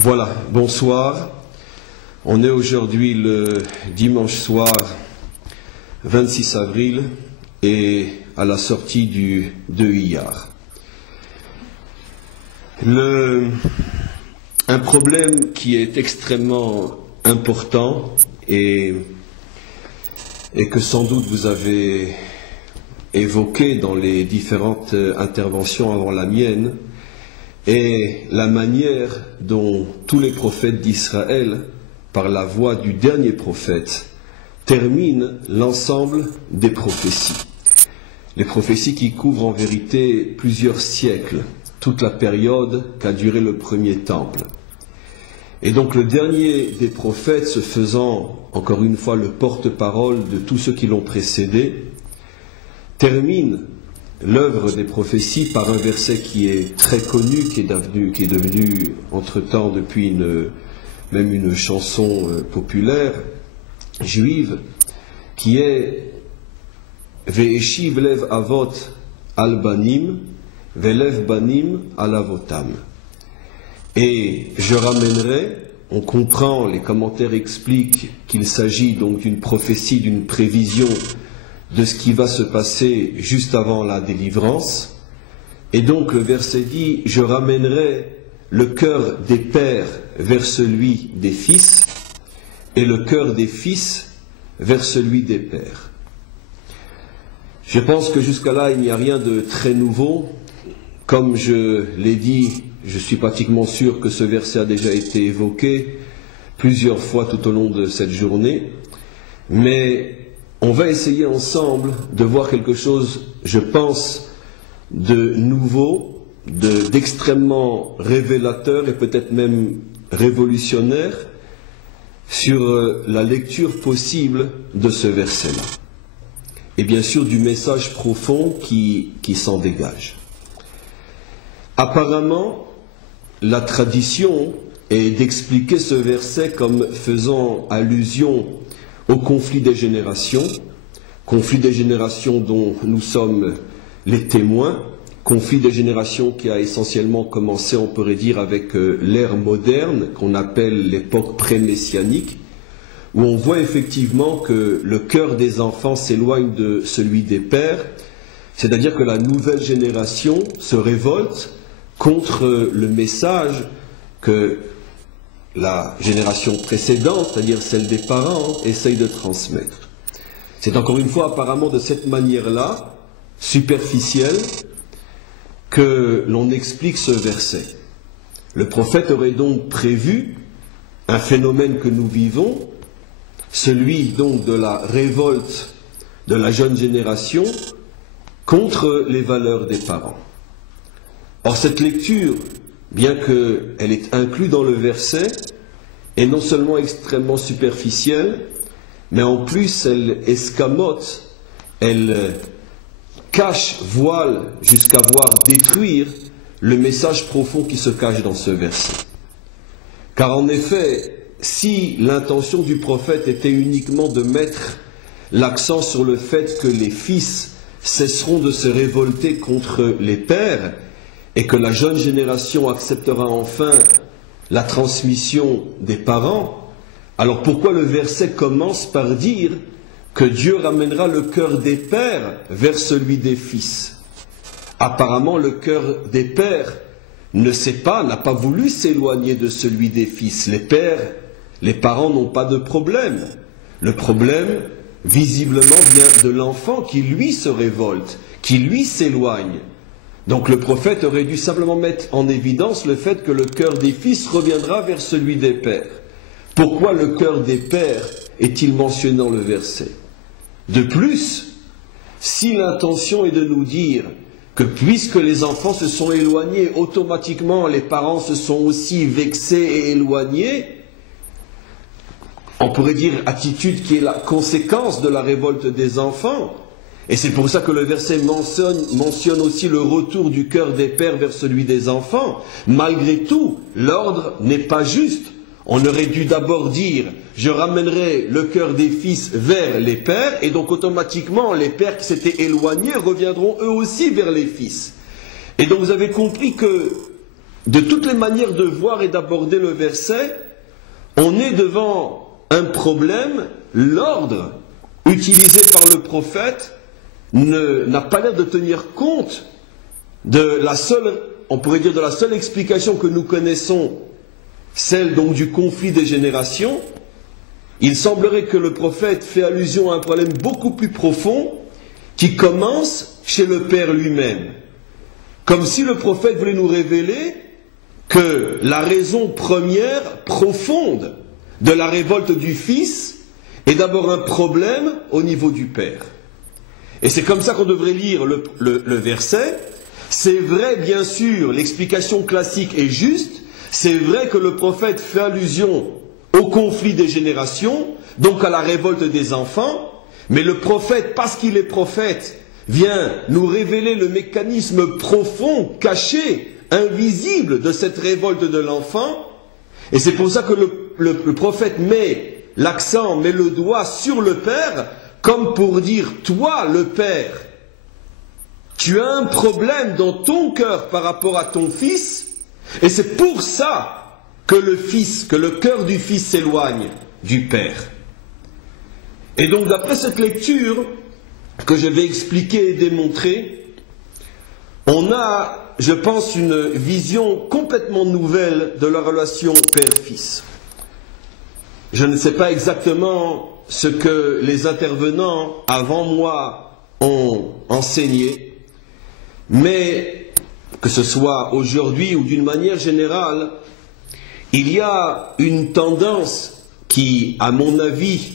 Voilà, bonsoir. On est aujourd'hui le dimanche soir 26 avril et à la sortie de Iyar. Un problème qui est extrêmement important et que sans doute vous avez évoqué dans les différentes interventions avant la mienne, est la manière dont tous les prophètes d'Israël, par la voix du dernier prophète, terminent l'ensemble des prophéties. Les prophéties qui couvrent en vérité plusieurs siècles, toute la période qu'a duré le premier temple. Et donc le dernier des prophètes, se faisant encore une fois le porte-parole de tous ceux qui l'ont précédé, termine l'œuvre des prophéties par un verset qui est très connu, qui est devenu entre-temps depuis même une chanson populaire juive, qui est Ve'eshiv lev avot al banim, ve'lev banim al avotam. Et je ramènerai, on comprend, les commentaires expliquent qu'il s'agit donc d'une prophétie, d'une prévision de ce qui va se passer juste avant la délivrance. Et donc le verset dit, je ramènerai le cœur des pères vers celui des fils, et le cœur des fils vers celui des pères. Je pense que jusqu'à là, il n'y a rien de très nouveau. Comme je l'ai dit, je suis pratiquement sûr que ce verset a déjà été évoqué plusieurs fois tout au long de cette journée. Mais on va essayer ensemble de voir quelque chose, je pense, de nouveau, d'extrêmement révélateur et peut-être même révolutionnaire sur la lecture possible de ce verset-là. Et bien sûr du message profond qui s'en dégage. Apparemment, la tradition est d'expliquer ce verset comme faisant allusion au conflit des générations dont nous sommes les témoins, conflit des générations qui a essentiellement commencé, on pourrait dire, avec l'ère moderne, qu'on appelle l'époque pré-messianique, où on voit effectivement que le cœur des enfants s'éloigne de celui des pères, c'est-à-dire que la nouvelle génération se révolte contre le message que la génération précédente, c'est-à-dire celle des parents, essaye de transmettre. C'est encore une fois apparemment de cette manière-là, superficielle, que l'on explique ce verset. Le prophète aurait donc prévu un phénomène que nous vivons, celui donc de la révolte de la jeune génération contre les valeurs des parents. Or cette lecture, bien qu'elle est inclue dans le verset, est non seulement extrêmement superficielle, mais en plus elle escamote, elle cache, voile, jusqu'à voir détruire le message profond qui se cache dans ce verset. Car en effet, si l'intention du prophète était uniquement de mettre l'accent sur le fait que les fils cesseront de se révolter contre les pères, et que la jeune génération acceptera enfin la transmission des parents, alors pourquoi le verset commence par dire que Dieu ramènera le cœur des pères vers celui des fils? Apparemment, le cœur des pères n'a pas voulu s'éloigner de celui des fils. Les parents n'ont pas de problème. Le problème, visiblement, vient de l'enfant qui, lui, se révolte, qui, lui, s'éloigne. Donc le prophète aurait dû simplement mettre en évidence le fait que le cœur des fils reviendra vers celui des pères. Pourquoi le cœur des pères est-il mentionné dans le verset? De plus, si l'intention est de nous dire que puisque les enfants se sont éloignés, automatiquement les parents se sont aussi vexés et éloignés, on pourrait dire attitude qui est la conséquence de la révolte des enfants. Et c'est pour ça que le verset mentionne aussi le retour du cœur des pères vers celui des enfants. Malgré tout, l'ordre n'est pas juste. On aurait dû d'abord dire « je ramènerai le cœur des fils vers les pères » et donc automatiquement les pères qui s'étaient éloignés reviendront eux aussi vers les fils. Et donc vous avez compris que de toutes les manières de voir et d'aborder le verset, on est devant un problème. L'ordre utilisé par le prophète n'a pas l'air de tenir compte de la seule, on pourrait dire, de la seule explication que nous connaissons, celle donc du conflit des générations. Il semblerait que le prophète fait allusion à un problème beaucoup plus profond qui commence chez le Père lui-même. Comme si le prophète voulait nous révéler que la raison première, profonde, de la révolte du Fils est d'abord un problème au niveau du Père. Et c'est comme ça qu'on devrait lire le verset. C'est vrai, bien sûr, l'explication classique est juste. C'est vrai que le prophète fait allusion au conflit des générations, donc à la révolte des enfants, mais le prophète, parce qu'il est prophète, vient nous révéler le mécanisme profond, caché, invisible de cette révolte de l'enfant, et c'est pour ça que le prophète met l'accent, met le doigt sur le Père, comme pour dire, toi le Père, tu as un problème dans ton cœur par rapport à ton Fils, et c'est pour ça que le cœur du Fils s'éloigne du Père. Et donc d'après cette lecture que je vais expliquer et démontrer, on a, je pense, une vision complètement nouvelle de la relation Père-Fils. Je ne sais pas exactement ce que les intervenants avant moi ont enseigné, mais que ce soit aujourd'hui ou d'une manière générale, il y a une tendance qui, à mon avis,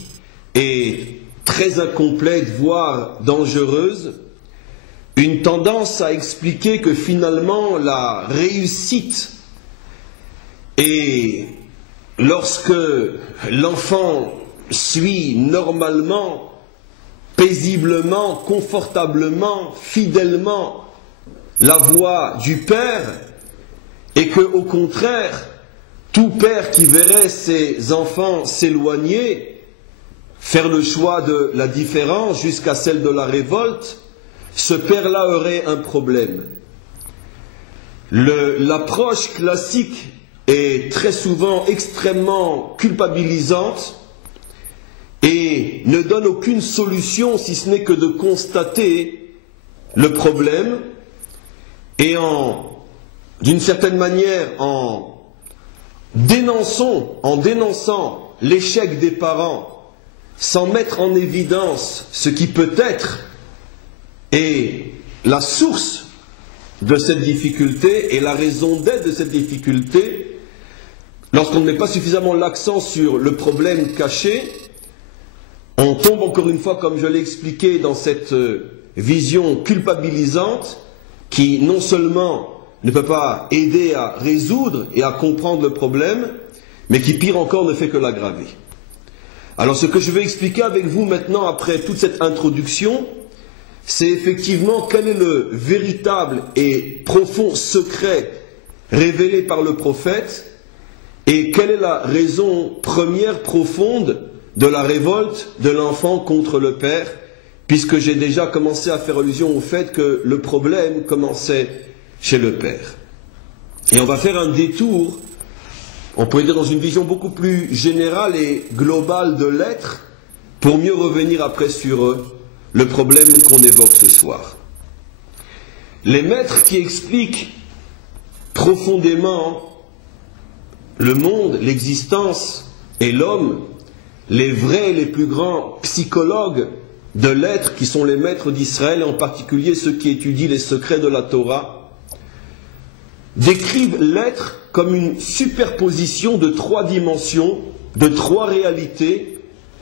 est très incomplète, voire dangereuse, une tendance à expliquer que finalement la réussite est lorsque l'enfant suit normalement, paisiblement, confortablement, fidèlement la voie du Père, et que, au contraire, tout père qui verrait ses enfants s'éloigner, faire le choix de la différence jusqu'à celle de la révolte, ce père-là aurait un problème. L'approche classique est très souvent extrêmement culpabilisante et ne donne aucune solution si ce n'est que de constater le problème et d'une certaine manière, en dénonçant l'échec des parents sans mettre en évidence ce qui peut-être est la source de cette difficulté et la raison d'être de cette difficulté, lorsqu'on ne met pas suffisamment l'accent sur le problème caché, on tombe encore une fois, comme je l'ai expliqué, dans cette vision culpabilisante qui non seulement ne peut pas aider à résoudre et à comprendre le problème, mais qui, pire encore, ne fait que l'aggraver. Alors ce que je vais expliquer avec vous maintenant, après toute cette introduction, c'est effectivement quel est le véritable et profond secret révélé par le prophète et quelle est la raison première profonde de la révolte de l'enfant contre le Père, puisque j'ai déjà commencé à faire allusion au fait que le problème commençait chez le Père. Et on va faire un détour, on pourrait dire dans une vision beaucoup plus générale et globale de l'être, pour mieux revenir après sur le problème qu'on évoque ce soir. Les maîtres qui expliquent profondément le monde, l'existence et l'homme, les vrais et les plus grands psychologues de l'être, qui sont les maîtres d'Israël, et en particulier ceux qui étudient les secrets de la Torah, décrivent l'être comme une superposition de trois dimensions, de trois réalités,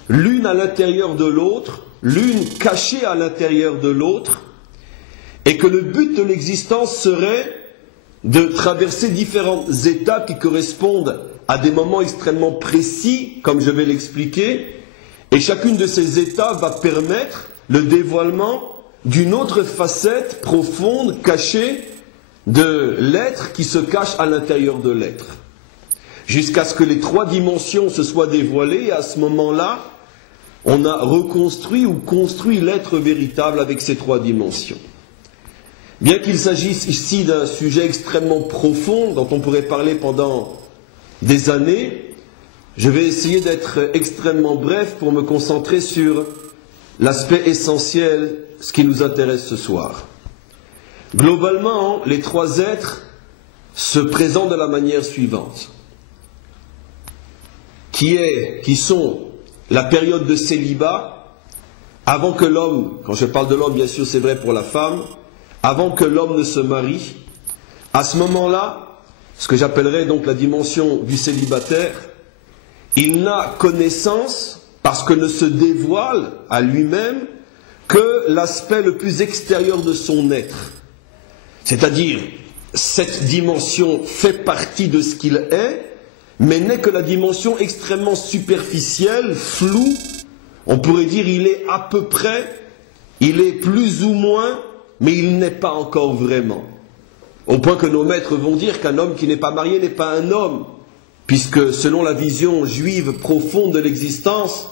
l'une à l'intérieur de l'autre, l'une cachée à l'intérieur de l'autre, et que le but de l'existence serait de traverser différentes étapes qui correspondent à des moments extrêmement précis, comme je vais l'expliquer, et chacune de ces étapes va permettre le dévoilement d'une autre facette profonde, cachée, de l'être qui se cache à l'intérieur de l'être. Jusqu'à ce que les trois dimensions se soient dévoilées, et à ce moment-là, on a reconstruit ou construit l'être véritable avec ces trois dimensions. Bien qu'il s'agisse ici d'un sujet extrêmement profond dont on pourrait parler pendant des années, je vais essayer d'être extrêmement bref pour me concentrer sur l'aspect essentiel, ce qui nous intéresse ce soir. Globalement, les trois êtres se présentent de la manière suivante, qui sont la période de célibat, avant que l'homme, quand je parle de l'homme, bien sûr c'est vrai pour la femme, avant que l'homme ne se marie. À ce moment-là, ce que j'appellerais donc la dimension du célibataire, il n'a connaissance, parce que ne se dévoile à lui-même, que l'aspect le plus extérieur de son être. C'est-à-dire, cette dimension fait partie de ce qu'il est, mais n'est que la dimension extrêmement superficielle, floue. On pourrait dire il est à peu près, il est plus ou moins, mais il n'est pas encore vraiment. Au point que nos maîtres vont dire qu'un homme qui n'est pas marié n'est pas un homme, puisque selon la vision juive profonde de l'existence,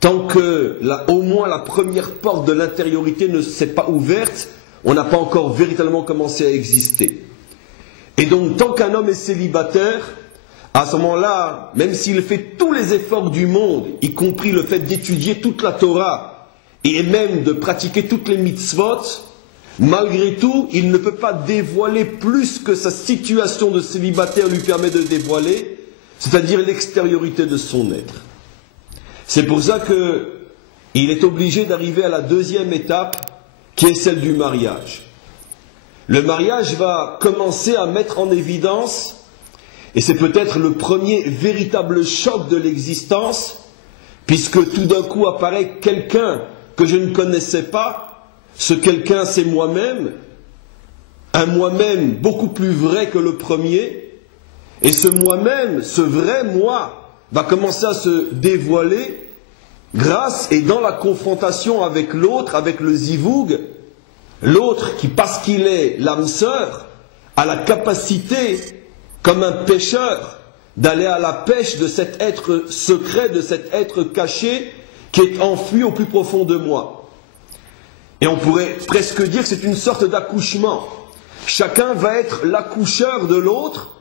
tant que au moins la première porte de l'intériorité ne s'est pas ouverte, on n'a pas encore véritablement commencé à exister. Et donc tant qu'un homme est célibataire, à ce moment-là, même s'il fait tous les efforts du monde, y compris le fait d'étudier toute la Torah et même de pratiquer toutes les mitzvot, malgré tout, il ne peut pas dévoiler plus que sa situation de célibataire lui permet de dévoiler, c'est-à-dire l'extériorité de son être. C'est pour ça qu'il est obligé d'arriver à la deuxième étape, qui est celle du mariage. Le mariage va commencer à mettre en évidence, et c'est peut-être le premier véritable choc de l'existence, puisque tout d'un coup apparaît quelqu'un que je ne connaissais pas. Ce quelqu'un, c'est moi-même, un moi-même beaucoup plus vrai que le premier, et ce moi-même, ce vrai moi, va commencer à se dévoiler grâce et dans la confrontation avec l'autre, avec le zivoug, l'autre qui, parce qu'il est l'âme sœur, a la capacité, comme un pêcheur, d'aller à la pêche de cet être secret, de cet être caché qui est enfui au plus profond de moi. Et on pourrait presque dire que c'est une sorte d'accouchement. Chacun va être l'accoucheur de l'autre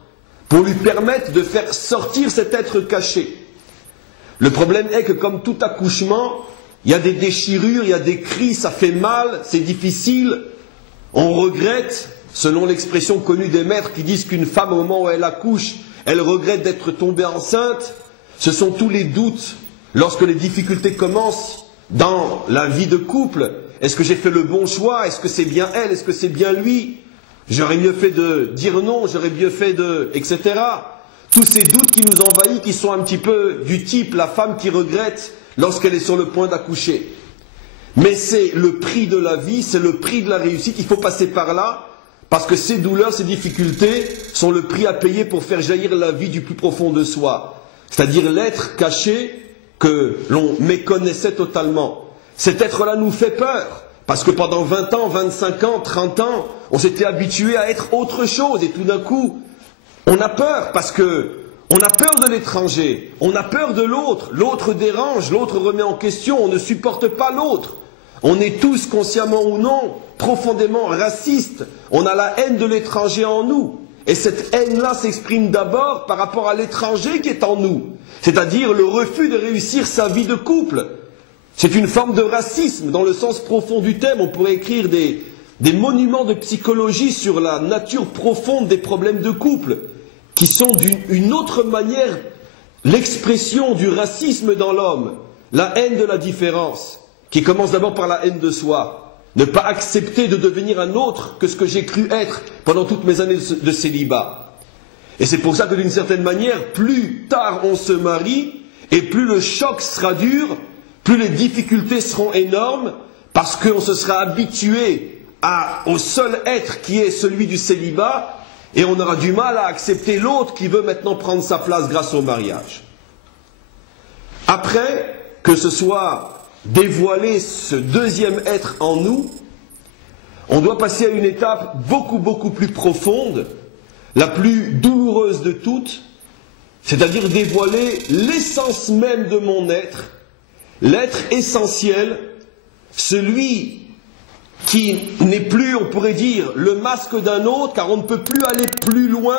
pour lui permettre de faire sortir cet être caché. Le problème est que comme tout accouchement, il y a des déchirures, il y a des cris, ça fait mal, c'est difficile, on regrette, selon l'expression connue des maîtres qui disent qu'une femme au moment où elle accouche, elle regrette d'être tombée enceinte. Ce sont tous les doutes lorsque les difficultés commencent dans la vie de couple. Est-ce que j'ai fait le bon choix? Est-ce que c'est bien elle? Est-ce que c'est bien lui? J'aurais mieux fait de dire non, j'aurais mieux fait de... etc. Tous ces doutes qui nous envahissent, qui sont un petit peu du type la femme qui regrette lorsqu'elle est sur le point d'accoucher. Mais c'est le prix de la vie, c'est le prix de la réussite, il faut passer par là, parce que ces douleurs, ces difficultés sont le prix à payer pour faire jaillir la vie du plus profond de soi. C'est-à-dire l'être caché que l'on méconnaissait totalement. Cet être-là nous fait peur, parce que pendant 20 ans, 25 ans, 30 ans, on s'était habitué à être autre chose, et tout d'un coup, on a peur, parce que on a peur de l'étranger, on a peur de l'autre, l'autre dérange, l'autre remet en question, on ne supporte pas l'autre. On est tous, consciemment ou non, profondément racistes. On a la haine de l'étranger en nous. Et cette haine-là s'exprime d'abord par rapport à l'étranger qui est en nous. C'est-à-dire le refus de réussir sa vie de couple. C'est une forme de racisme, dans le sens profond du terme. On pourrait écrire des monuments de psychologie sur la nature profonde des problèmes de couple, qui sont d'une autre manière l'expression du racisme dans l'homme, la haine de la différence, qui commence d'abord par la haine de soi, ne pas accepter de devenir un autre que ce que j'ai cru être pendant toutes mes années de célibat. Et c'est pour ça que d'une certaine manière, plus tard on se marie, et plus le choc sera dur, plus les difficultés seront énormes, parce qu'on se sera habitué au seul être qui est celui du célibat, et on aura du mal à accepter l'autre qui veut maintenant prendre sa place grâce au mariage. Après, que ce soit dévoiler ce deuxième être en nous, on doit passer à une étape beaucoup plus profonde, la plus douloureuse de toutes, c'est-à-dire dévoiler l'essence même de mon être, l'être essentiel, celui qui n'est plus, on pourrait dire, le masque d'un autre, car on ne peut plus aller plus loin.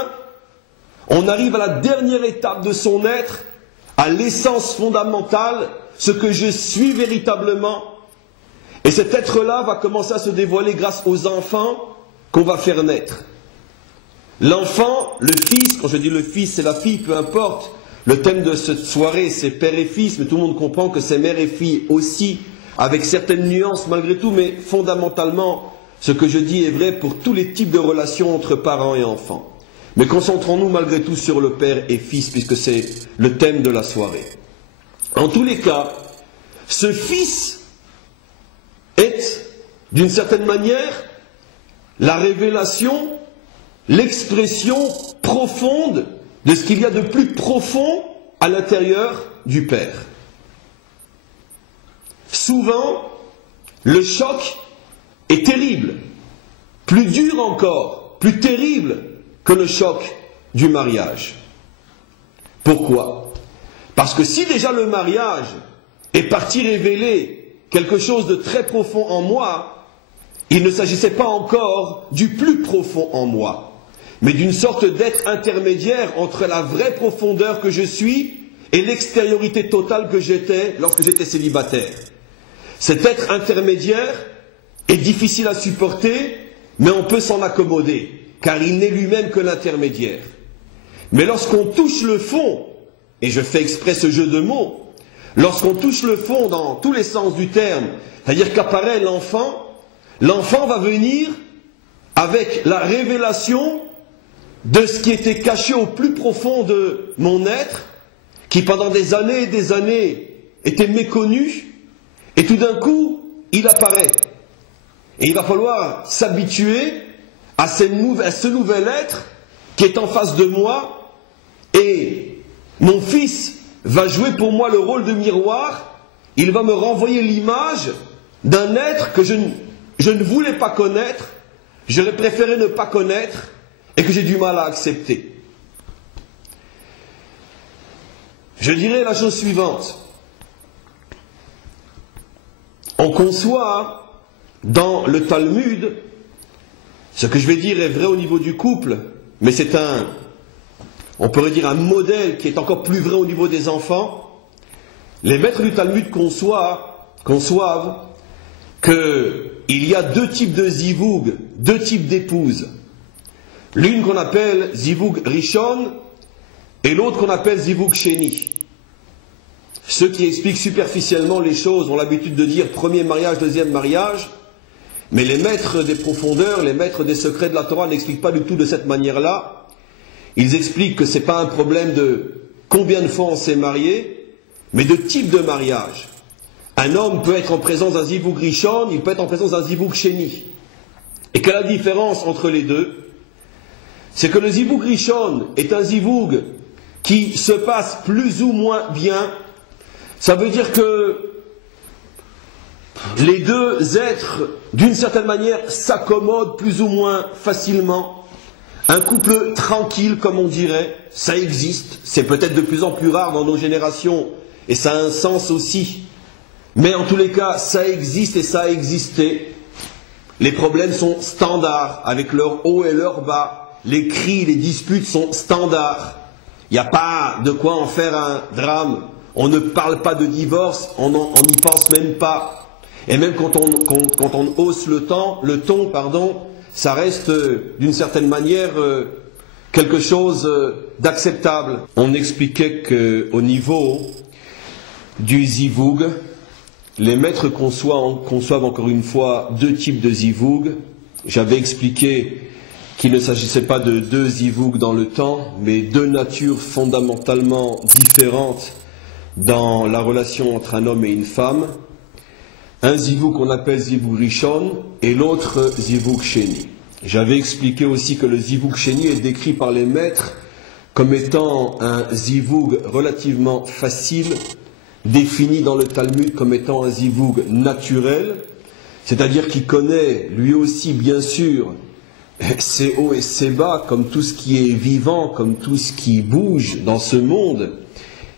On arrive à la dernière étape de son être, à l'essence fondamentale, ce que je suis véritablement. Et cet être-là va commencer à se dévoiler grâce aux enfants qu'on va faire naître. L'enfant, le fils, quand je dis le fils, c'est la fille, peu importe. Le thème de cette soirée, c'est père et fils, mais tout le monde comprend que c'est mère et fille aussi, avec certaines nuances malgré tout, mais fondamentalement, ce que je dis est vrai pour tous les types de relations entre parents et enfants. Mais concentrons-nous malgré tout sur le père et fils, puisque c'est le thème de la soirée. En tous les cas, ce fils est, d'une certaine manière, la révélation, l'expression profonde de ce qu'il y a de plus profond à l'intérieur du Père. Souvent, le choc est terrible, plus dur encore, plus terrible que le choc du mariage. Pourquoi? Parce que si déjà le mariage est parti révéler quelque chose de très profond en moi, il ne s'agissait pas encore du plus profond en moi, mais d'une sorte d'être intermédiaire entre la vraie profondeur que je suis et l'extériorité totale que j'étais lorsque j'étais célibataire. Cet être intermédiaire est difficile à supporter, mais on peut s'en accommoder, car il n'est lui-même que l'intermédiaire. Mais lorsqu'on touche le fond, et je fais exprès ce jeu de mots, lorsqu'on touche le fond dans tous les sens du terme, c'est-à-dire qu'apparaît l'enfant, l'enfant va venir avec la révélation de ce qui était caché au plus profond de mon être, qui pendant des années et des années était méconnu, et tout d'un coup, il apparaît. Et il va falloir s'habituer à ce nouvel être qui est en face de moi, et mon fils va jouer pour moi le rôle de miroir, il va me renvoyer l'image d'un être que je ne voulais pas connaître, j'aurais préféré ne pas connaître, et que j'ai du mal à accepter. Je dirais la chose suivante. On conçoit dans le Talmud, ce que je vais dire est vrai au niveau du couple, mais c'est on pourrait dire un modèle qui est encore plus vrai au niveau des enfants. Les maîtres du Talmud conçoivent qu'il y a deux types de zivug, deux types d'épouses. L'une qu'on appelle zivug rishon et l'autre qu'on appelle zivug sheni. Ceux qui expliquent superficiellement les choses ont l'habitude de dire premier mariage, deuxième mariage, mais les maîtres des profondeurs, les maîtres des secrets de la Torah n'expliquent pas du tout de cette manière-là. Ils expliquent que ce n'est pas un problème de combien de fois on s'est marié, mais de type de mariage. Un homme peut être en présence d'un zivug rishon, il peut être en présence d'un zivug sheni. Et que la différence entre les deux, c'est que le zivug rishon est un zivug qui se passe plus ou moins bien. Ça veut dire que les deux êtres, d'une certaine manière, s'accommodent plus ou moins facilement. Un couple tranquille, comme on dirait, ça existe. C'est peut-être de plus en plus rare dans nos générations, et ça a un sens aussi. Mais en tous les cas, ça existe et ça a existé. Les problèmes sont standards, avec leur haut et leur bas. Les cris, les disputes sont standards. Il n'y a pas de quoi en faire un drame. On ne parle pas de divorce, on n'y pense même pas. Et même quand on hausse le ton, ça reste d'une certaine manière quelque chose d'acceptable. On expliquait qu'au niveau du zivug, les maîtres conçoivent encore une fois deux types de zivug. J'avais expliqué qu'il ne s'agissait pas de deux zivug dans le temps, mais deux natures fondamentalement différentes dans la relation entre un homme et une femme. Un zivug qu'on appelle zivug rishon et l'autre zivug sheni. J'avais expliqué aussi que le zivug sheni est décrit par les maîtres comme étant un zivug relativement facile, défini dans le Talmud comme étant un zivug naturel, c'est-à-dire qu'il connaît lui aussi bien sûr ses hauts et ses bas, comme tout ce qui est vivant, comme tout ce qui bouge dans ce monde,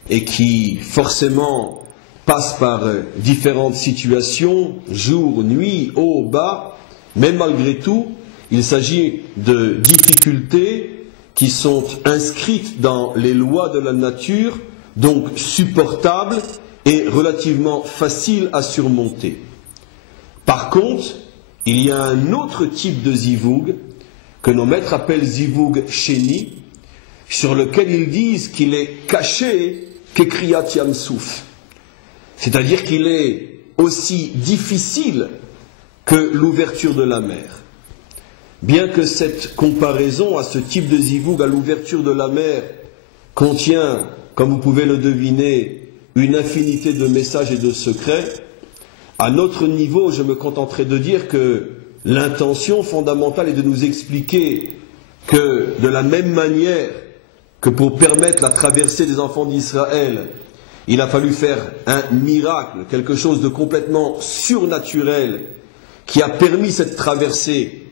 et qui forcément passe par différentes situations, jour, nuit, haut, bas, mais malgré tout, il s'agit de difficultés qui sont inscrites dans les lois de la nature, donc supportables et relativement faciles à surmonter. Par contre, il y a un autre type de zivoug que nos maîtres appellent zivoug sheni, sur lequel ils disent qu'il est caché qu'Ekriyat Yamsouf. C'est-à-dire qu'il est aussi difficile que l'ouverture de la mer. Bien que cette comparaison à ce type de zivoug, à l'ouverture de la mer, contient, comme vous pouvez le deviner, une infinité de messages et de secrets, à notre niveau, je me contenterai de dire que l'intention fondamentale est de nous expliquer que, de la même manière que pour permettre la traversée des enfants d'Israël, il a fallu faire un miracle, quelque chose de complètement surnaturel, qui a permis cette traversée,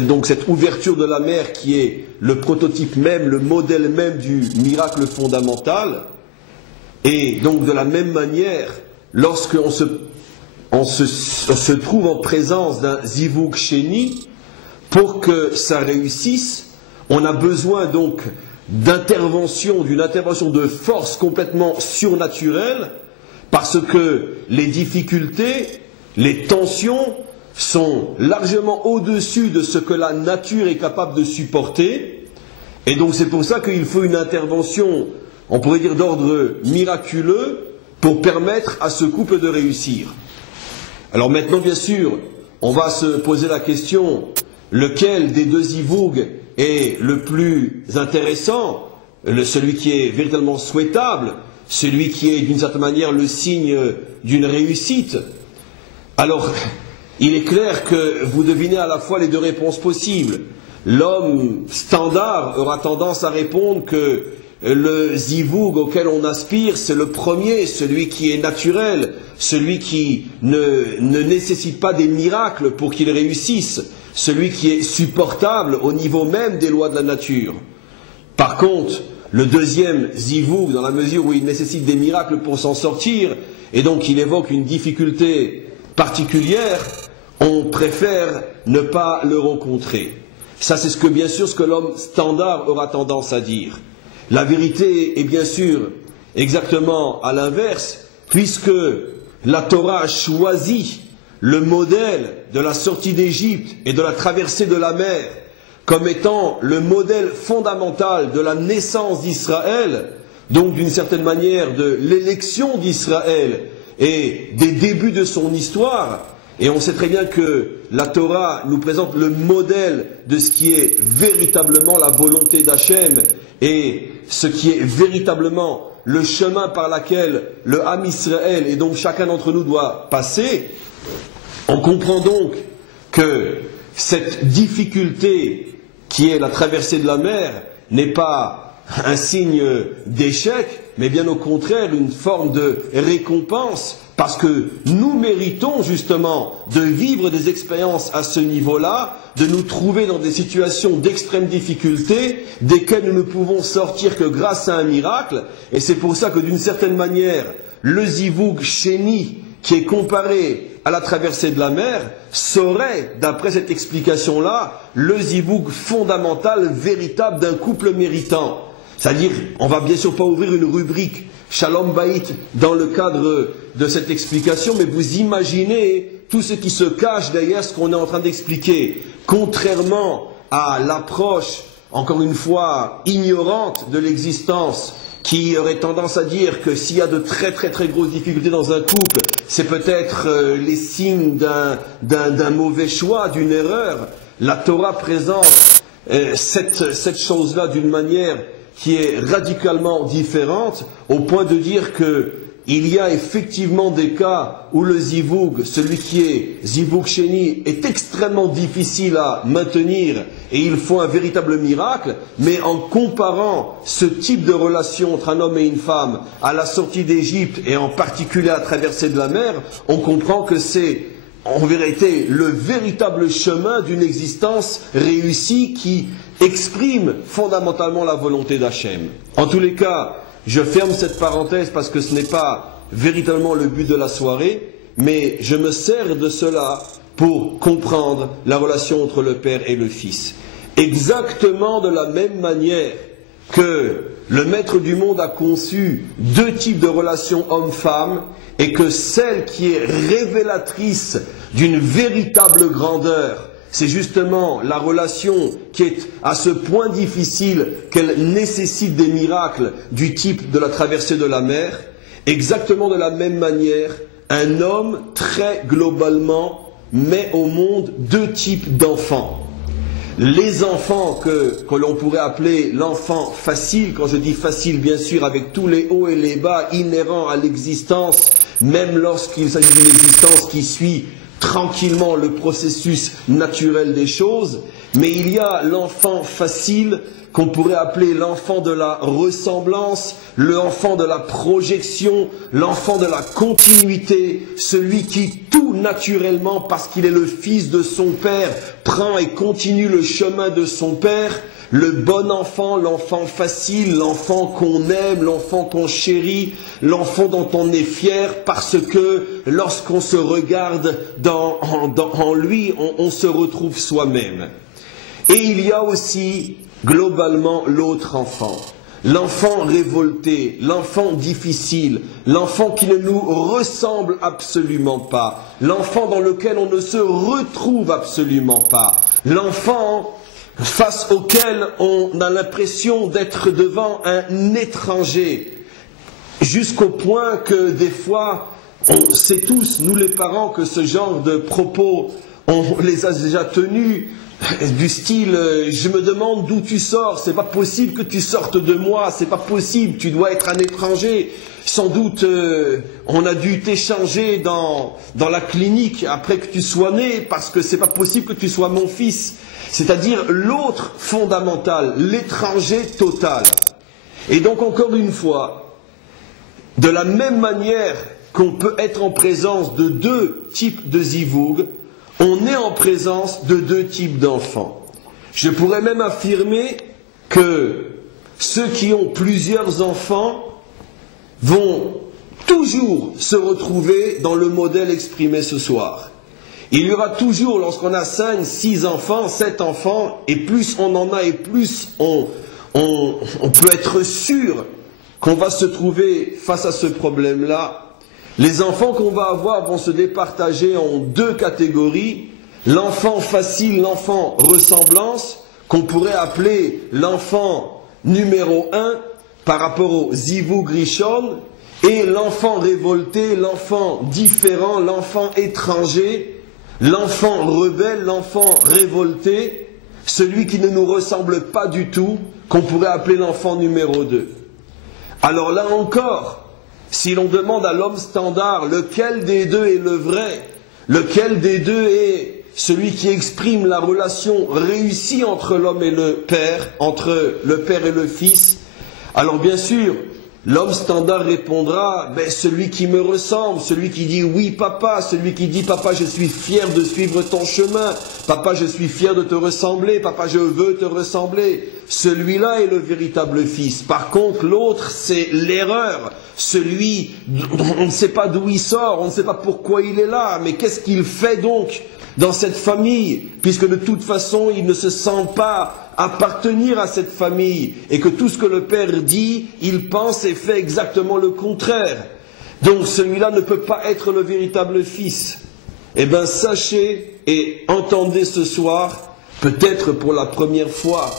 donc cette ouverture de la mer qui est le prototype même, le modèle même du miracle fondamental. Et donc de la même manière, lorsqu'on se trouve en présence d'un zivoug sheni, pour que ça réussisse, on a besoin donc d'une intervention de force complètement surnaturelle, parce que les difficultés, les tensions sont largement au-dessus de ce que la nature est capable de supporter, et donc c'est pour ça qu'il faut une intervention, on pourrait dire d'ordre miraculeux, pour permettre à ce couple de réussir. Alors maintenant, bien sûr, on va se poser la question, lequel des deux zivougs est le plus intéressant, celui qui est véritablement souhaitable, celui qui est d'une certaine manière le signe d'une réussite. Alors, il est clair que vous devinez à la fois les deux réponses possibles. L'homme standard aura tendance à répondre que le zivoug auquel on aspire, c'est le premier, celui qui est naturel, celui qui ne nécessite pas des miracles pour qu'il réussisse, celui qui est supportable au niveau même des lois de la nature. Par contre, le deuxième zivoug, dans la mesure où il nécessite des miracles pour s'en sortir, et donc il évoque une difficulté particulière, on préfère ne pas le rencontrer. Ça, c'est bien sûr ce que l'homme standard aura tendance à dire. La vérité est bien sûr exactement à l'inverse, puisque la Torah a choisi le modèle de la sortie d'Égypte et de la traversée de la mer comme étant le modèle fondamental de la naissance d'Israël, donc d'une certaine manière de l'élection d'Israël et des débuts de son histoire. Et on sait très bien que la Torah nous présente le modèle de ce qui est véritablement la volonté d'Hachem et ce qui est véritablement le chemin par lequel le Ham Israël et donc chacun d'entre nous doit passer. On comprend donc que cette difficulté qui est la traversée de la mer n'est pas un signe d'échec, mais bien au contraire une forme de récompense, parce que nous méritons justement de vivre des expériences à ce niveau-là, de nous trouver dans des situations d'extrême difficulté, desquelles nous ne pouvons sortir que grâce à un miracle, et c'est pour ça que d'une certaine manière, le zivoug sheni, qui est comparé à la traversée de la mer, serait, d'après cette explication-là, le zivoug fondamental, véritable d'un couple méritant. C'est-à-dire, on va bien sûr pas ouvrir une rubrique Shalom Bayit dans le cadre de cette explication, mais vous imaginez tout ce qui se cache derrière ce qu'on est en train d'expliquer. Contrairement à l'approche, encore une fois, ignorante de l'existence, qui aurait tendance à dire que s'il y a de très grosses difficultés dans un couple, c'est peut-être les signes d'un mauvais choix, d'une erreur. La Torah présente cette chose-là d'une manière qui est radicalement différente, au point de dire qu'il y a effectivement des cas où le zivoug, celui qui est zivoug sheni, est extrêmement difficile à maintenir et il faut un véritable miracle, mais en comparant ce type de relation entre un homme et une femme à la sortie d'Égypte et en particulier à la traversée de la mer, on comprend que c'est en vérité le véritable chemin d'une existence réussie qui exprime fondamentalement la volonté d'Hachem. En tous les cas, je ferme cette parenthèse parce que ce n'est pas véritablement le but de la soirée, mais je me sers de cela pour comprendre la relation entre le Père et le Fils. Exactement de la même manière que le Maître du monde a conçu deux types de relations homme-femme, et que celle qui est révélatrice d'une véritable grandeur, c'est justement la relation qui est à ce point difficile qu'elle nécessite des miracles du type de la traversée de la mer. Exactement de la même manière, un homme, très globalement, met au monde deux types d'enfants. Les enfants que l'on pourrait appeler l'enfant facile, quand je dis facile bien sûr avec tous les hauts et les bas inhérents à l'existence, même lorsqu'il s'agit d'une existence qui suit tranquillement le processus naturel des choses, mais il y a l'enfant facile qu'on pourrait appeler l'enfant de la ressemblance, l'enfant de la projection, l'enfant de la continuité, celui qui tout naturellement, parce qu'il est le fils de son père, prend et continue le chemin de son père. Le bon enfant, l'enfant facile, l'enfant qu'on aime, l'enfant qu'on chérit, l'enfant dont on est fier parce que lorsqu'on se regarde en lui, on se retrouve soi-même. Et il y a aussi globalement l'autre enfant, l'enfant révolté, l'enfant difficile, l'enfant qui ne nous ressemble absolument pas, l'enfant dans lequel on ne se retrouve absolument pas, l'enfant face auquel on a l'impression d'être devant un étranger, jusqu'au point que des fois, on sait tous, nous les parents, que ce genre de propos, on les a déjà tenus, du style je me demande d'où tu sors, c'est pas possible que tu sortes de moi, c'est pas possible, tu dois être un étranger, sans doute on a dû t'échanger dans la clinique après que tu sois né parce que c'est pas possible que tu sois mon fils, c'est-à-dire l'autre fondamental, l'étranger total. Et donc encore une fois, de la même manière qu'on peut être en présence de deux types de zivug, on est en présence de deux types d'enfants. Je pourrais même affirmer que ceux qui ont plusieurs enfants vont toujours se retrouver dans le modèle exprimé ce soir. Il y aura toujours, lorsqu'on a 5, 6 enfants, 7 enfants, et plus on en a et plus on peut être sûr qu'on va se trouver face à ce problème-là. Les enfants qu'on va avoir vont se départager en deux catégories. L'enfant facile, l'enfant ressemblance, qu'on pourrait appeler l'enfant numéro 1 par rapport au zivug rishon, et l'enfant révolté, l'enfant différent, l'enfant étranger, l'enfant rebelle, l'enfant révolté, celui qui ne nous ressemble pas du tout, qu'on pourrait appeler l'enfant numéro 2. Alors là encore, si l'on demande à l'homme standard lequel des deux est le vrai, lequel des deux est celui qui exprime la relation réussie entre l'homme et le Père, entre le Père et le Fils, alors bien sûr, l'homme standard répondra, celui qui me ressemble, celui qui dit oui papa, celui qui dit papa je suis fier de suivre ton chemin, papa je suis fier de te ressembler, papa je veux te ressembler. Celui-là est le véritable fils. Par contre l'autre c'est l'erreur, celui on ne sait pas d'où il sort, on ne sait pas pourquoi il est là, mais qu'est-ce qu'il fait donc dans cette famille, puisque de toute façon il ne se sent pas appartenir à cette famille, et que tout ce que le père dit, il pense et fait exactement le contraire. Donc celui-là ne peut pas être le véritable fils. Eh bien sachez et entendez ce soir, peut-être pour la première fois,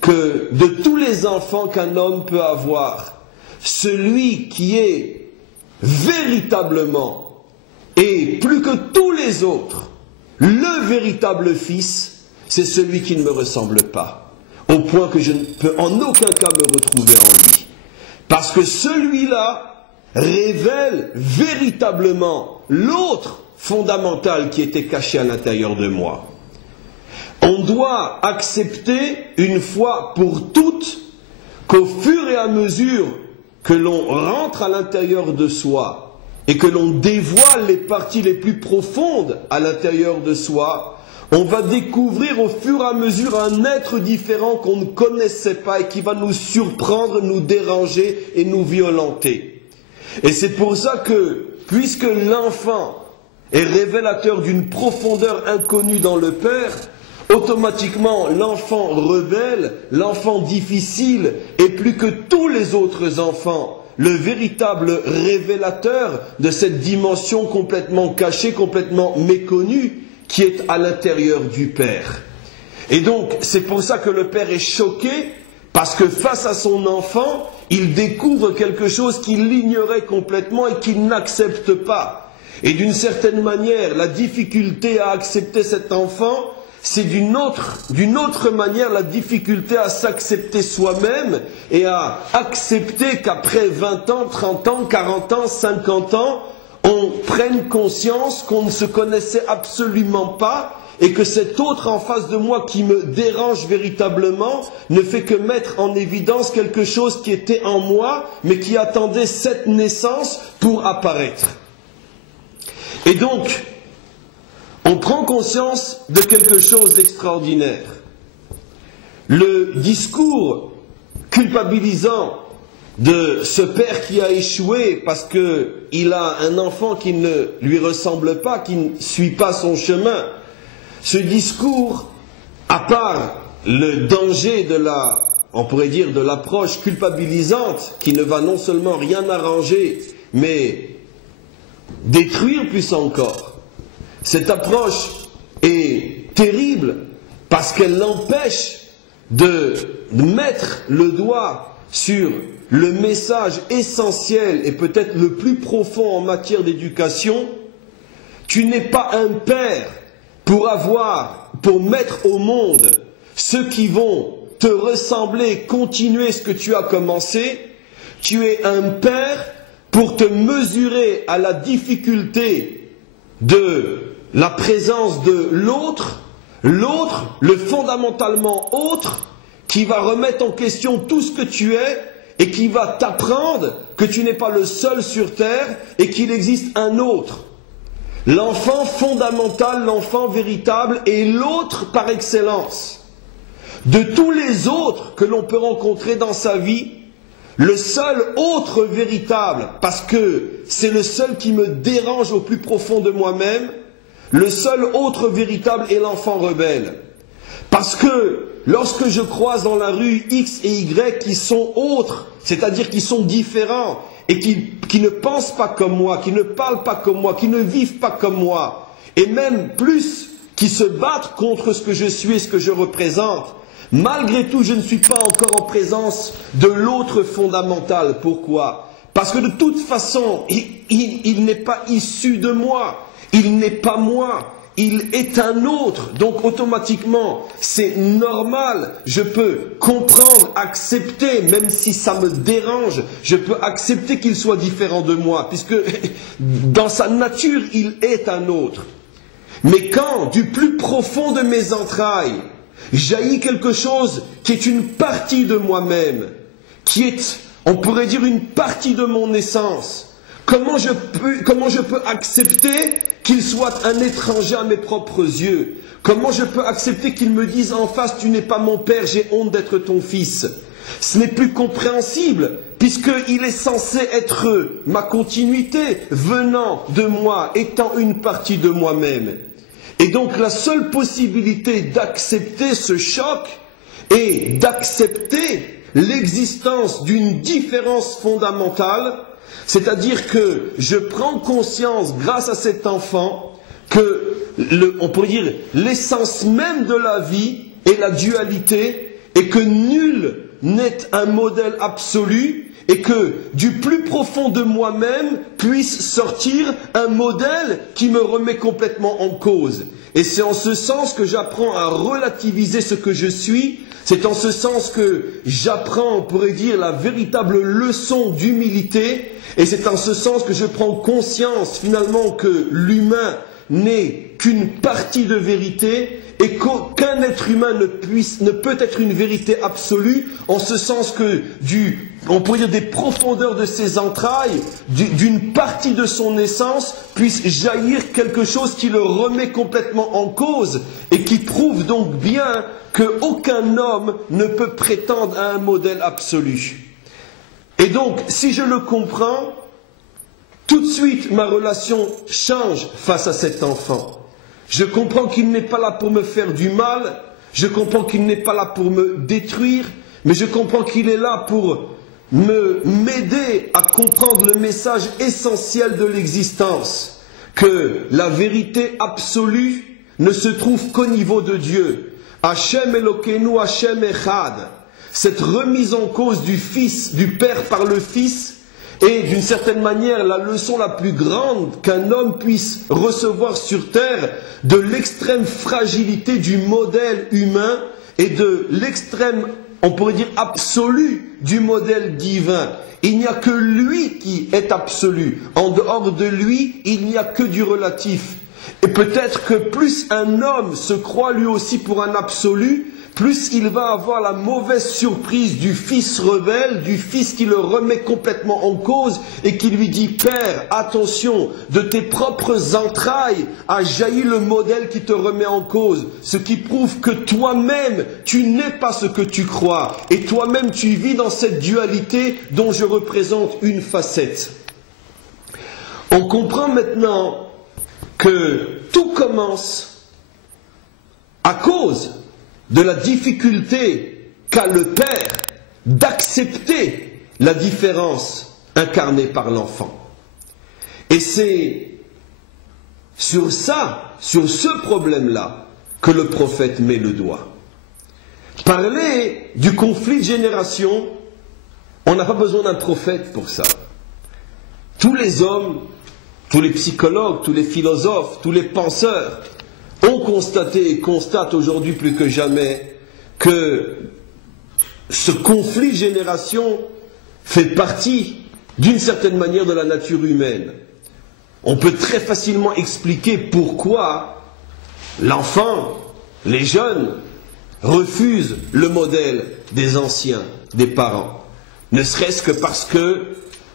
que de tous les enfants qu'un homme peut avoir, celui qui est véritablement, et plus que tous les autres, le véritable fils, c'est celui qui ne me ressemble pas, au point que je ne peux en aucun cas me retrouver en lui. Parce que celui-là révèle véritablement l'autre fondamental qui était caché à l'intérieur de moi. On doit accepter une fois pour toutes qu'au fur et à mesure que l'on rentre à l'intérieur de soi et que l'on dévoile les parties les plus profondes à l'intérieur de soi, on va découvrir au fur et à mesure un être différent qu'on ne connaissait pas et qui va nous surprendre, nous déranger et nous violenter. Et c'est pour ça que, puisque l'enfant est révélateur d'une profondeur inconnue dans le Père, automatiquement l'enfant rebelle, l'enfant difficile, est plus que tous les autres enfants le véritable révélateur de cette dimension complètement cachée, complètement méconnue, qui est à l'intérieur du Père. Et donc, c'est pour ça que le Père est choqué, parce que face à son enfant, il découvre quelque chose qu'il ignorait complètement et qu'il n'accepte pas. Et d'une certaine manière, la difficulté à accepter cet enfant, c'est d'une autre manière la difficulté à s'accepter soi-même et à accepter qu'après 20 ans, 30 ans, 40 ans, 50 ans, on prenne conscience qu'on ne se connaissait absolument pas et que cet autre en face de moi qui me dérange véritablement ne fait que mettre en évidence quelque chose qui était en moi mais qui attendait cette naissance pour apparaître. Et donc, on prend conscience de quelque chose d'extraordinaire. Le discours culpabilisant de ce père qui a échoué parce qu'il a un enfant qui ne lui ressemble pas, qui ne suit pas son chemin, ce discours, à part le danger on pourrait dire de l'approche culpabilisante qui ne va non seulement rien arranger, mais détruire plus encore, cette approche est terrible parce qu'elle l'empêche de mettre le doigt sur le message essentiel et peut-être le plus profond en matière d'éducation. Tu n'es pas un père pour mettre au monde ceux qui vont te ressembler, continuer ce que tu as commencé. Tu es un père pour te mesurer à la difficulté de la présence de l'autre, le fondamentalement autre, qui va remettre en question tout ce que tu es et qui va t'apprendre que tu n'es pas le seul sur terre et qu'il existe un autre. L'enfant fondamental, l'enfant véritable est l'autre par excellence. De tous les autres que l'on peut rencontrer dans sa vie, le seul autre véritable, parce que c'est le seul qui me dérange au plus profond de moi-même, le seul autre véritable est l'enfant rebelle. Parce que lorsque je croise dans la rue X et Y qui sont autres, c'est-à-dire qui sont différents, et qui ne pensent pas comme moi, qui ne parlent pas comme moi, qui ne vivent pas comme moi, et même plus, qui se battent contre ce que je suis et ce que je représente, malgré tout, je ne suis pas encore en présence de l'autre fondamental. Pourquoi? Parce que de toute façon, il n'est pas issu de moi, il n'est pas moi, il est un autre. Donc automatiquement, c'est normal, je peux comprendre, accepter, même si ça me dérange, je peux accepter qu'il soit différent de moi, puisque dans sa nature, il est un autre. Mais quand, du plus profond de mes entrailles, jaillit quelque chose qui est une partie de moi-même, qui est, on pourrait dire, une partie de mon essence. Comment je peux accepter qu'il soit un étranger à mes propres yeux? Comment je peux accepter qu'il me dise en face, tu n'es pas mon père, j'ai honte d'être ton fils? Ce n'est plus compréhensible, puisqu'il est censé être ma continuité, venant de moi, étant une partie de moi-même. Et donc la seule possibilité d'accepter ce choc est d'accepter l'existence d'une différence fondamentale, c'est-à-dire que je prends conscience grâce à cet enfant que, on pourrait dire, l'essence même de la vie est la dualité et que nul n'est un modèle absolu et que du plus profond de moi-même puisse sortir un modèle qui me remet complètement en cause. Et c'est en ce sens que j'apprends à relativiser ce que je suis, c'est en ce sens que j'apprends, on pourrait dire, la véritable leçon d'humilité, et c'est en ce sens que je prends conscience finalement que l'humain n'est qu'une partie de vérité et qu'aucun être humain ne peut être une vérité absolue, en ce sens que on pourrait dire des profondeurs de ses entrailles, d'une partie de son essence, puisse jaillir quelque chose qui le remet complètement en cause et qui prouve donc bien qu'aucun homme ne peut prétendre à un modèle absolu. Et donc, si je le comprends, tout de suite ma relation change face à cet enfant. Je comprends qu'il n'est pas là pour me faire du mal, je comprends qu'il n'est pas là pour me détruire, mais je comprends qu'il est là pour m'aider à comprendre le message essentiel de l'existence, que la vérité absolue ne se trouve qu'au niveau de Dieu. Hashem Elokeinu, Hashem Echad. Cette remise en cause du Fils, du Père par le Fils, est d'une certaine manière la leçon la plus grande qu'un homme puisse recevoir sur terre de l'extrême fragilité du modèle humain et de l'extrême, on pourrait dire, absolu du modèle divin. Il n'y a que lui qui est absolu. En dehors de lui, il n'y a que du relatif. Et peut-être que plus un homme se croit lui aussi pour un absolu, plus il va avoir la mauvaise surprise du fils rebelle, du fils qui le remet complètement en cause et qui lui dit « Père, attention, de tes propres entrailles a jailli le modèle qui te remet en cause, ce qui prouve que toi-même, tu n'es pas ce que tu crois, et toi-même tu vis dans cette dualité dont je représente une facette. » On comprend maintenant que tout commence à cause de la difficulté qu'a le père d'accepter la différence incarnée par l'enfant. Et c'est sur ça, sur ce problème-là, que le prophète met le doigt. Parler du conflit de génération, on n'a pas besoin d'un prophète pour ça. Tous les hommes, tous les psychologues, tous les philosophes, tous les penseurs ont constaté et constatent aujourd'hui plus que jamais que ce conflit de génération fait partie d'une certaine manière de la nature humaine. On peut très facilement expliquer pourquoi l'enfant, les jeunes, refusent le modèle des anciens, des parents. Ne serait-ce que parce que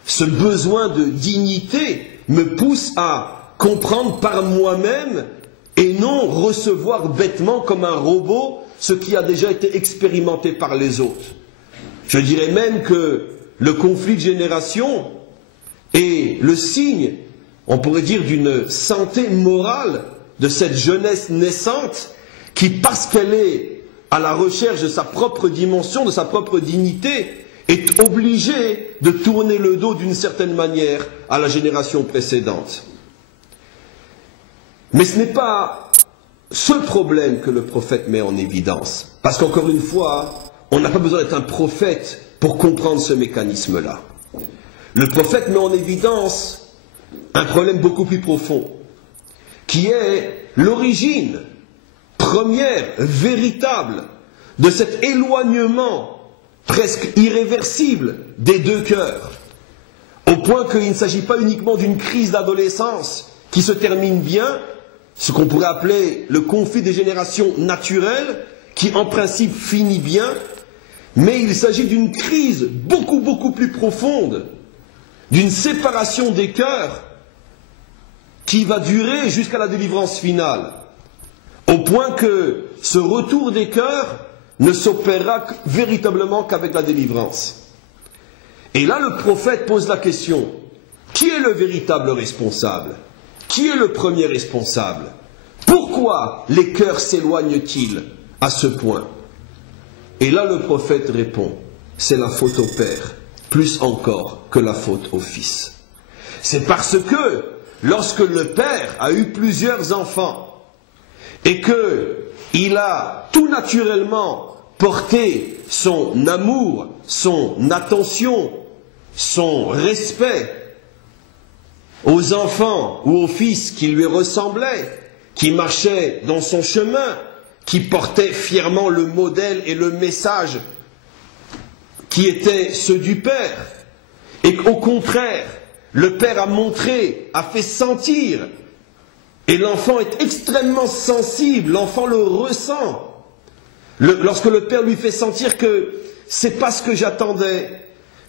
ce besoin de dignité me pousse à comprendre par moi-même et non recevoir bêtement comme un robot ce qui a déjà été expérimenté par les autres. Je dirais même que le conflit de génération est le signe, on pourrait dire, d'une santé morale de cette jeunesse naissante qui, parce qu'elle est à la recherche de sa propre dimension, de sa propre dignité, est obligée de tourner le dos d'une certaine manière à la génération précédente. Mais ce n'est pas ce problème que le prophète met en évidence. Parce qu'encore une fois, on n'a pas besoin d'être un prophète pour comprendre ce mécanisme-là. Le prophète met en évidence un problème beaucoup plus profond, qui est l'origine première, véritable, de cet éloignement presque irréversible des deux cœurs, au point qu'il ne s'agit pas uniquement d'une crise d'adolescence qui se termine bien, ce qu'on pourrait appeler le conflit des générations naturelles, qui en principe finit bien, mais il s'agit d'une crise beaucoup plus profonde, d'une séparation des cœurs qui va durer jusqu'à la délivrance finale, au point que ce retour des cœurs ne s'opérera véritablement qu'avec la délivrance. Et là, le prophète pose la question, qui est le véritable responsable ? Qui est le premier responsable? Pourquoi les cœurs s'éloignent-ils à ce point? Et là, le prophète répond, c'est la faute au père, plus encore que la faute au fils. C'est parce que, lorsque le père a eu plusieurs enfants, et qu'il a tout naturellement porté son amour, son attention, son respect aux enfants ou aux fils qui lui ressemblaient, qui marchaient dans son chemin, qui portaient fièrement le modèle et le message qui étaient ceux du Père, et qu'au contraire, le Père a montré, a fait sentir, et l'enfant est extrêmement sensible, l'enfant le ressent. Lorsque le Père lui fait sentir que c'est pas ce que j'attendais,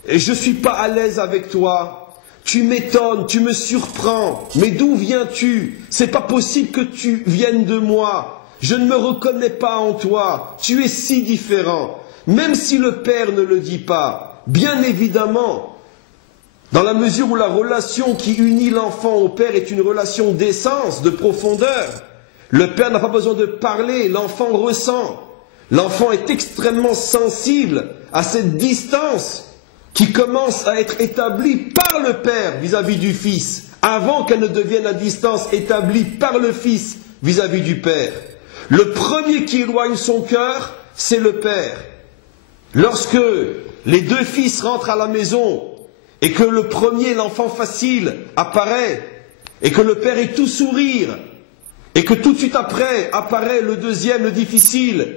et je suis pas à l'aise avec toi, tu m'étonnes, tu me surprends, mais d'où viens-tu? C'est pas possible que tu viennes de moi, je ne me reconnais pas en toi, tu es si différent. Même si le Père ne le dit pas, bien évidemment, dans la mesure où la relation qui unit l'enfant au père est une relation d'essence, de profondeur. Le père n'a pas besoin de parler, l'enfant ressent. L'enfant est extrêmement sensible à cette distance qui commence à être établie par le père vis-à-vis du fils, avant qu'elle ne devienne la distance établie par le fils vis-à-vis du père. Le premier qui éloigne son cœur, c'est le père. Lorsque les deux fils rentrent à la maison et que le premier, l'enfant facile, apparaît et que le père est tout sourire et que tout de suite après apparaît le deuxième, le difficile,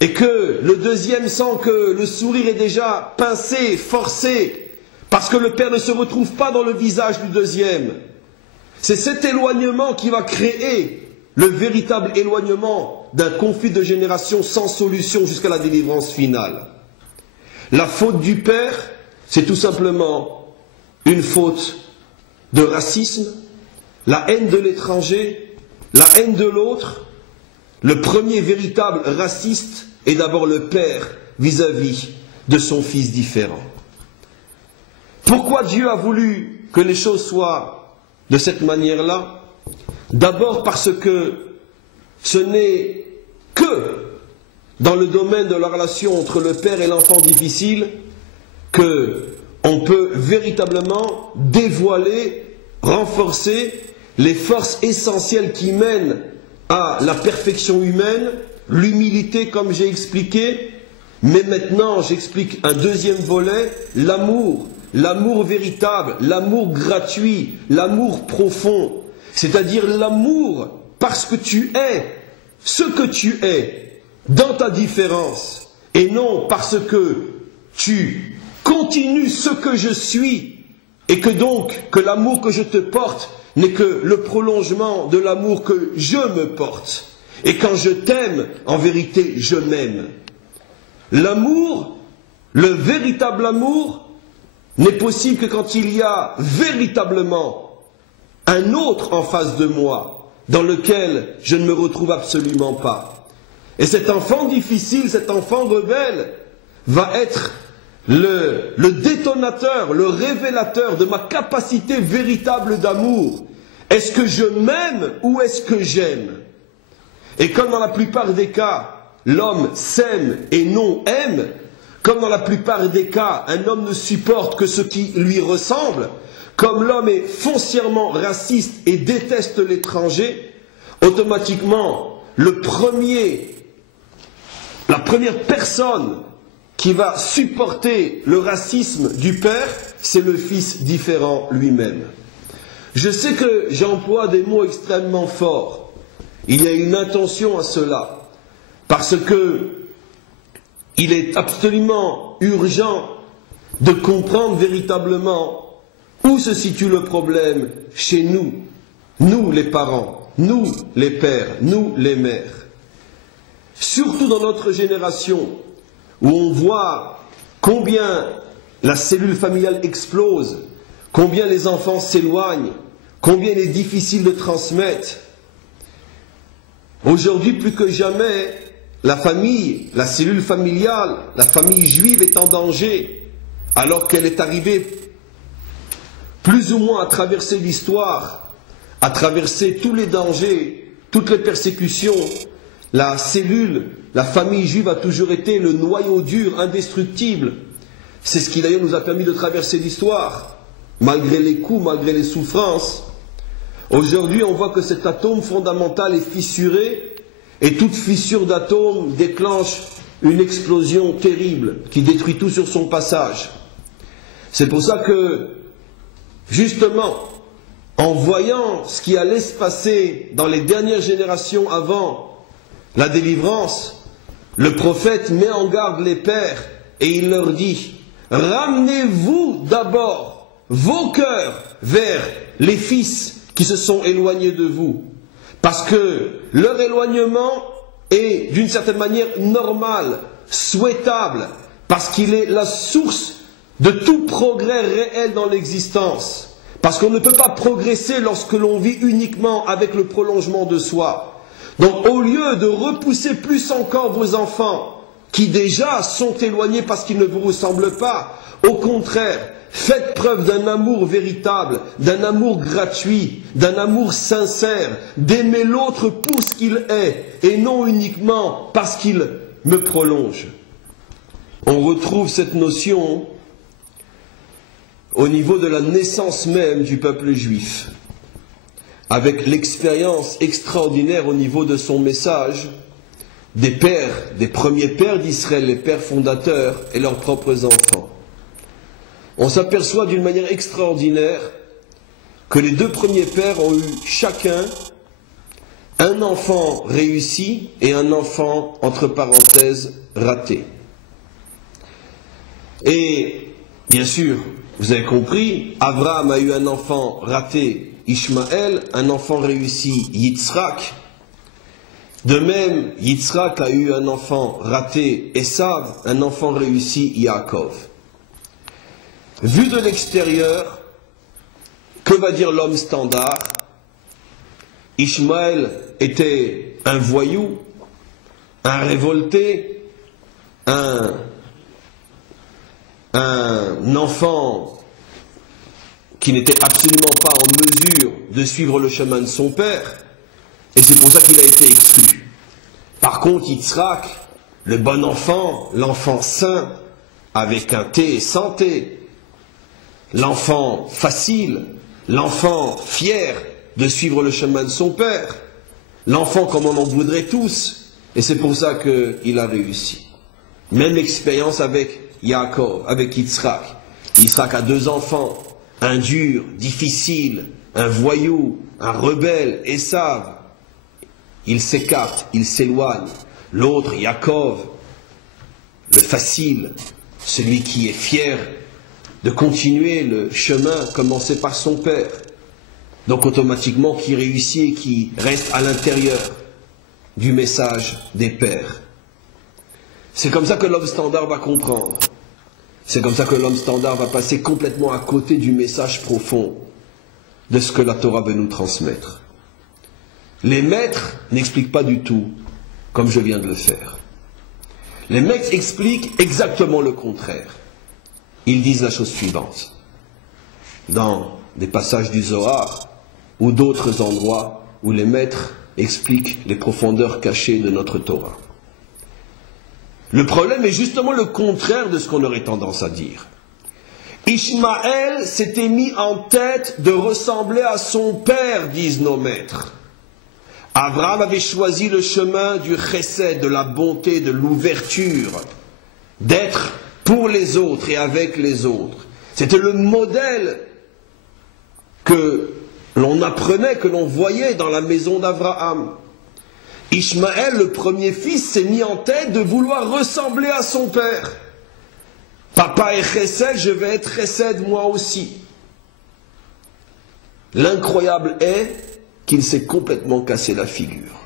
et que le deuxième sent que le sourire est déjà pincé, forcé, parce que le père ne se retrouve pas dans le visage du deuxième. C'est cet éloignement qui va créer le véritable éloignement d'un conflit de génération sans solution jusqu'à la délivrance finale. La faute du père, c'est tout simplement une faute de racisme, la haine de l'étranger, la haine de l'autre. Le premier véritable raciste est d'abord le père vis-à-vis de son fils différent. Pourquoi Dieu a voulu que les choses soient de cette manière-là? D'abord parce que ce n'est que dans le domaine de la relation entre le père et l'enfant difficile que on peut véritablement dévoiler, renforcer les forces essentielles qui mènent à la perfection humaine, l'humilité comme j'ai expliqué, mais maintenant j'explique un deuxième volet, l'amour, l'amour véritable, l'amour gratuit, l'amour profond, c'est-à-dire l'amour parce que tu es ce que tu es dans ta différence et non parce que tu continues ce que je suis et que donc que l'amour que je te porte n'est que le prolongement de l'amour que je me porte. Et quand je t'aime, en vérité, je m'aime. L'amour, le véritable amour, n'est possible que quand il y a véritablement un autre en face de moi, dans lequel je ne me retrouve absolument pas. Et cet enfant difficile, cet enfant rebelle, va être le détonateur, le révélateur de ma capacité véritable d'amour. Est-ce que je m'aime ou est-ce que j'aime? Et comme dans la plupart des cas, l'homme s'aime et non aime, comme dans la plupart des cas, un homme ne supporte que ce qui lui ressemble, comme l'homme est foncièrement raciste et déteste l'étranger, automatiquement, la première personne qui va supporter le racisme du père, c'est le fils différent lui-même. Je sais que j'emploie des mots extrêmement forts. Il y a une intention à cela, parce que il est absolument urgent de comprendre véritablement où se situe le problème chez nous, nous les parents, nous les pères, nous les mères. Surtout dans notre génération, où on voit combien la cellule familiale explose, combien les enfants s'éloignent, combien il est difficile de transmettre. Aujourd'hui, plus que jamais, la famille, la cellule familiale, la famille juive est en danger, alors qu'elle est arrivée plus ou moins à traverser l'histoire, à traverser tous les dangers, toutes les persécutions. La cellule, la famille juive a toujours été le noyau dur, indestructible. C'est ce qui d'ailleurs nous a permis de traverser l'histoire, malgré les coups, malgré les souffrances. Aujourd'hui, on voit que cet atome fondamental est fissuré, et toute fissure d'atome déclenche une explosion terrible qui détruit tout sur son passage. C'est pour ça que, justement, en voyant ce qui allait se passer dans les dernières générations avant la délivrance, le prophète met en garde les pères et il leur dit: ramenez-vous d'abord vos cœurs vers les fils qui se sont éloignés de vous, parce que leur éloignement est d'une certaine manière normal, souhaitable, parce qu'il est la source de tout progrès réel dans l'existence, parce qu'on ne peut pas progresser lorsque l'on vit uniquement avec le prolongement de soi. Donc au lieu de repousser plus encore vos enfants qui déjà sont éloignés parce qu'ils ne vous ressemblent pas, au contraire, Faites preuve d'un amour véritable, d'un amour gratuit, d'un amour sincère, d'aimer l'autre pour ce qu'il est et non uniquement parce qu'il me prolonge. On retrouve cette notion au niveau de la naissance même du peuple juif, avec l'expérience extraordinaire au niveau de son message des pères, des premiers pères d'Israël, les pères fondateurs et leurs propres enfants. On s'aperçoit d'une manière extraordinaire que les deux premiers pères ont eu chacun un enfant réussi et un enfant, entre parenthèses, raté. Et, bien sûr, vous avez compris, Abraham a eu un enfant raté, Ishmaël, un enfant réussi, Yitzhak. De même, Yitzhak a eu un enfant raté, Esav, un enfant réussi, Yaakov. Vu de l'extérieur, que va dire l'homme standard? Ishmaël était un voyou, un révolté, un enfant qui n'était absolument pas en mesure de suivre le chemin de son père, et c'est pour ça qu'il a été exclu. Par contre, Yitzhak, le bon enfant, l'enfant saint, avec un T sans T, l'enfant facile, l'enfant fier de suivre le chemin de son père, l'enfant comme on en voudrait tous, et c'est pour ça qu'il a réussi. Même expérience avec Yaakov, avec Yitzhak. Yitzhak a deux enfants, un dur, difficile, un voyou, un rebelle, Esav. Il s'écarte, il s'éloigne. L'autre, Yaakov, le facile, celui qui est fier de continuer le chemin commencé par son père. Donc automatiquement qui réussit et qui reste à l'intérieur du message des pères. C'est comme ça que l'homme standard va comprendre. C'est comme ça que l'homme standard va passer complètement à côté du message profond de ce que la Torah veut nous transmettre. Les maîtres n'expliquent pas du tout comme je viens de le faire. Les maîtres expliquent exactement le contraire. Ils disent la chose suivante. Dans des passages du Zohar ou d'autres endroits où les maîtres expliquent les profondeurs cachées de notre Torah. Le problème est justement le contraire de ce qu'on aurait tendance à dire. Ishmaël s'était mis en tête de ressembler à son père, disent nos maîtres. Abraham avait choisi le chemin du chesed, de la bonté, de l'ouverture, d'être pour les autres et avec les autres. C'était le modèle que l'on apprenait, que l'on voyait dans la maison d'Abraham. Ishmaël, le premier fils, s'est mis en tête de vouloir ressembler à son père. Papa est chesed, je vais être chesed moi aussi. L'incroyable est qu'il s'est complètement cassé la figure.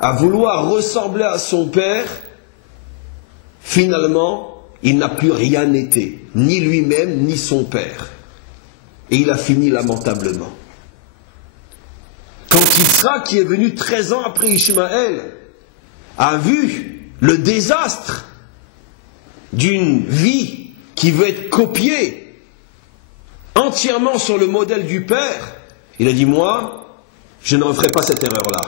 À vouloir ressembler à son père, finalement, il n'a plus rien été, ni lui-même, ni son père. Et il a fini lamentablement. Quand Yitzhak, qui est venu 13 ans après Ishmaël, a vu le désastre d'une vie qui veut être copiée entièrement sur le modèle du père, il a dit, moi, je ne referai pas cette erreur-là.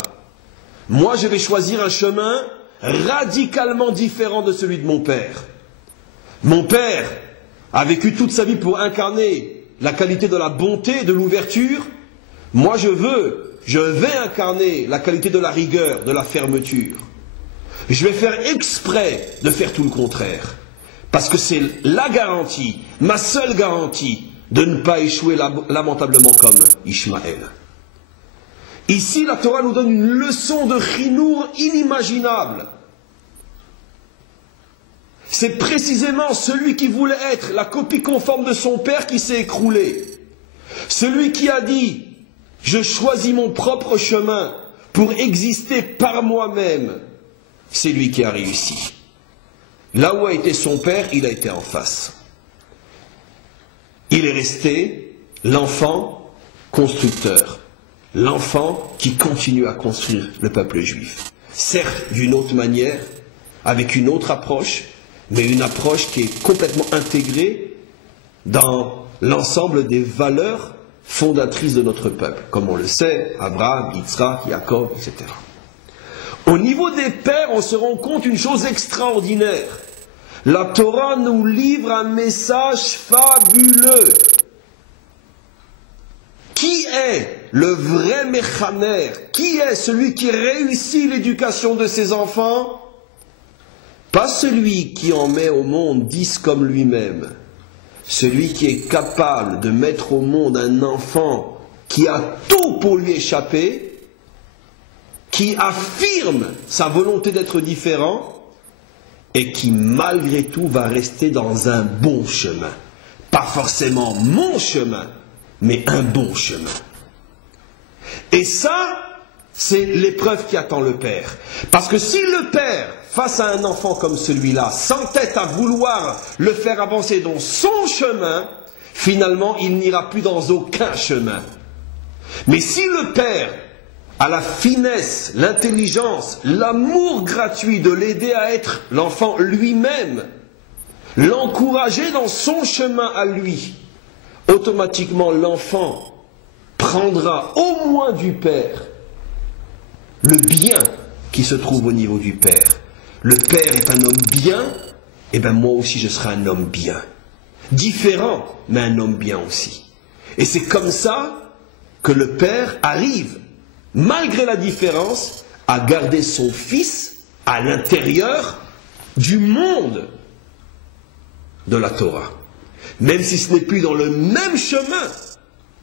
Moi, je vais choisir un chemin radicalement différent de celui de mon père. Mon père a vécu toute sa vie pour incarner la qualité de la bonté, de l'ouverture. Moi, je vais incarner la qualité de la rigueur, de la fermeture. Je vais faire exprès de faire tout le contraire. Parce que c'est la garantie, ma seule garantie, de ne pas échouer lamentablement comme Ishmaël. Ici, la Torah nous donne une leçon de chinour inimaginable. C'est précisément celui qui voulait être la copie conforme de son père qui s'est écroulé. Celui qui a dit « Je choisis mon propre chemin pour exister par moi-même », c'est lui qui a réussi. Là où a été son père, il a été en face. Il est resté l'enfant constructeur, l'enfant qui continue à construire le peuple juif. Certes, d'une autre manière, avec une autre approche, mais une approche qui est complètement intégrée dans l'ensemble des valeurs fondatrices de notre peuple. Comme on le sait, Abraham, Yitzhak, Yaakov, etc. Au niveau des pères, on se rend compte d'une chose extraordinaire. La Torah nous livre un message fabuleux. Qui est le vrai méchaner? Qui est celui qui réussit l'éducation de ses enfants? Pas celui qui en met au monde 10 comme lui-même. Celui qui est capable de mettre au monde un enfant qui a tout pour lui échapper, qui affirme sa volonté d'être différent, et qui malgré tout va rester dans un bon chemin. Pas forcément mon chemin, mais un bon chemin. Et ça, c'est l'épreuve qui attend le père. Parce que si le père, face à un enfant comme celui-là, s'entête à vouloir le faire avancer dans son chemin, finalement, il n'ira plus dans aucun chemin. Mais si le père a la finesse, l'intelligence, l'amour gratuit de l'aider à être l'enfant lui-même, l'encourager dans son chemin à lui, automatiquement l'enfant prendra au moins du père le bien qui se trouve au niveau du père. Le père est un homme bien, et bien moi aussi je serai un homme bien. Différent, mais un homme bien aussi. Et c'est comme ça que le père arrive, malgré la différence, à garder son fils à l'intérieur du monde de la Torah. Même si ce n'est plus dans le même chemin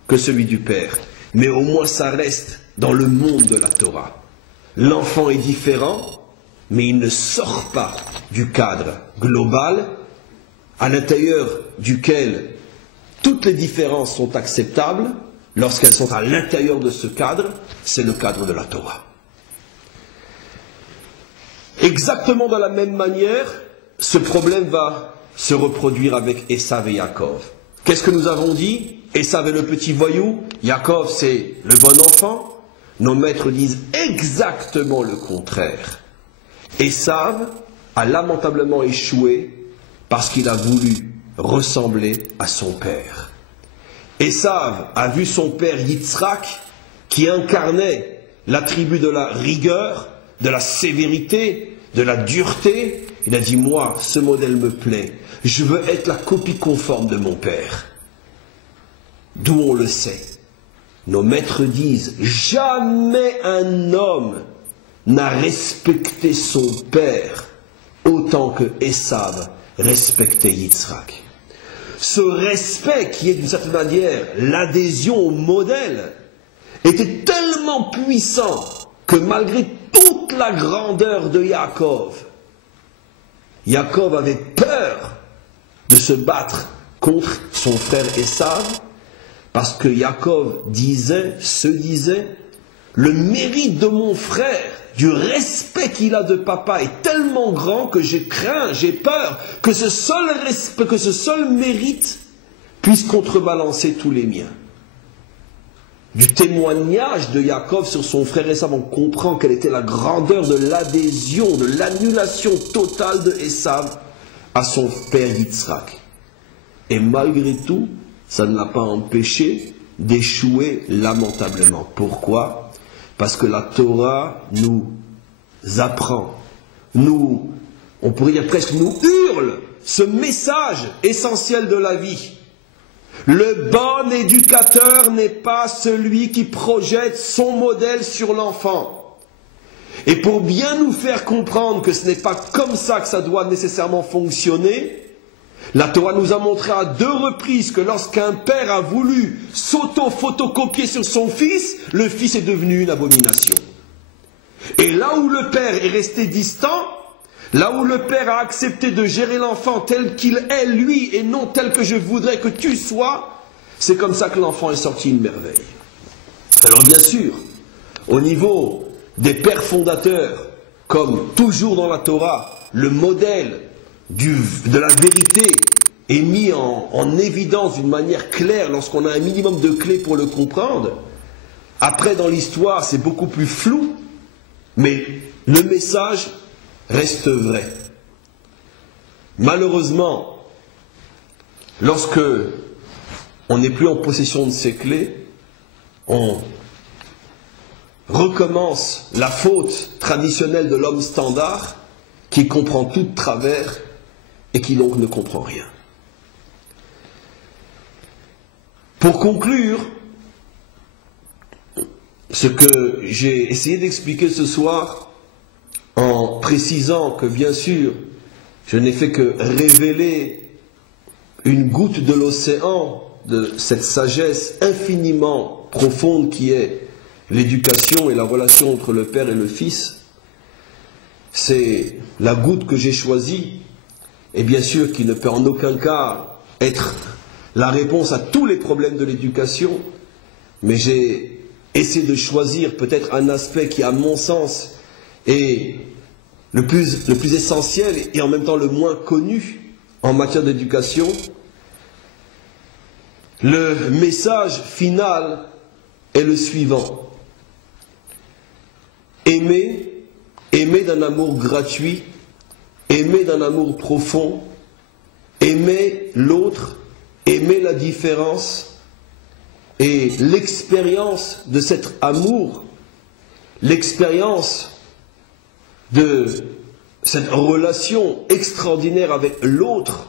que celui du père, mais au moins ça reste dans le monde de la Torah. L'enfant est différent, mais il ne sort pas du cadre global à l'intérieur duquel toutes les différences sont acceptables. Lorsqu'elles sont à l'intérieur de ce cadre, c'est le cadre de la Torah. Exactement de la même manière, ce problème va se reproduire avec Esav et Yaakov. Qu'est-ce que nous avons dit? Esav est le petit voyou, Yaakov c'est le bon enfant. Nos maîtres disent exactement le contraire. Esav a lamentablement échoué parce qu'il a voulu ressembler à son père. Esav a vu son père Yitzhak qui incarnait l'attribut de la rigueur, de la sévérité, de la dureté. Il a dit, moi, ce modèle me plaît. Je veux être la copie conforme de mon père. D'où on le sait. Nos maîtres disent, jamais un homme n'a respecté son père autant que Esav respectait Yitzhak. Ce respect qui est d'une certaine manière l'adhésion au modèle était tellement puissant que malgré toute la grandeur de Yaakov, Yaakov avait peur de se battre contre son frère Esav parce que Yaakov se disait, le mérite de mon frère, du respect qu'il a de papa est tellement grand que j'ai peur que ce seul mérite puisse contrebalancer tous les miens. Du témoignage de Yaakov sur son frère Esav, on comprend quelle était la grandeur de l'adhésion, de l'annulation totale de Esav à son père Yitzhak. Et malgré tout, ça ne l'a pas empêché d'échouer lamentablement. Pourquoi? Parce que la Torah nous apprend, on pourrait dire presque nous hurle ce message essentiel de la vie. Le bon éducateur n'est pas celui qui projette son modèle sur l'enfant. Et pour bien nous faire comprendre que ce n'est pas comme ça que ça doit nécessairement fonctionner, la Torah nous a montré à 2 reprises que lorsqu'un père a voulu s'auto-photocopier sur son fils, le fils est devenu une abomination. Et là où le père est resté distant, là où le père a accepté de gérer l'enfant tel qu'il est lui et non tel que je voudrais que tu sois, c'est comme ça que l'enfant est sorti une merveille. Alors bien sûr, au niveau des pères fondateurs, comme toujours dans la Torah, le modèle de la vérité est mis en évidence d'une manière claire lorsqu'on a un minimum de clés pour le comprendre. Après, dans l'histoire, c'est beaucoup plus flou, mais le message reste vrai. Malheureusement, lorsque on n'est plus en possession de ses clés, on recommence la faute traditionnelle de l'homme standard qui comprend tout de travers et qui donc ne comprend rien. Pour conclure, ce que j'ai essayé d'expliquer ce soir, en précisant que bien sûr, je n'ai fait que révéler une goutte de l'océan de cette sagesse infiniment profonde qui est l'éducation et la relation entre le Père et le Fils, c'est la goutte que j'ai choisie, et bien sûr qui ne peut en aucun cas être la réponse à tous les problèmes de l'éducation, mais j'ai essayé de choisir peut-être un aspect qui, à mon sens, est le plus essentiel et en même temps le moins connu en matière d'éducation. Le message final est le suivant. Aimer d'un amour gratuit, aimer d'un amour profond, aimer l'autre, aimer la différence, et l'expérience de cet amour, l'expérience de cette relation extraordinaire avec l'autre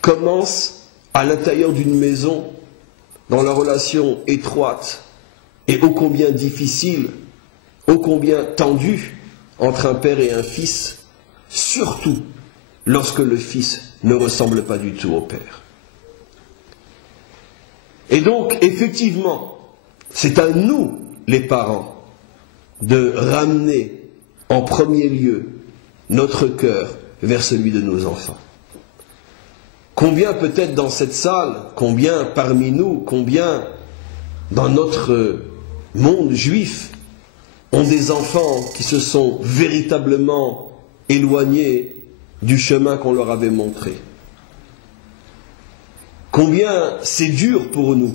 commence à l'intérieur d'une maison, dans la relation étroite et ô combien difficile, ô combien tendue entre un père et un fils, surtout lorsque le fils ne ressemble pas du tout au père. Et donc, effectivement, c'est à nous, les parents, de ramener en premier lieu notre cœur vers celui de nos enfants. Combien peut-être dans cette salle, combien parmi nous, combien dans notre monde juif ont des enfants qui se sont véritablement éloignés du chemin qu'on leur avait montré. Combien c'est dur pour nous.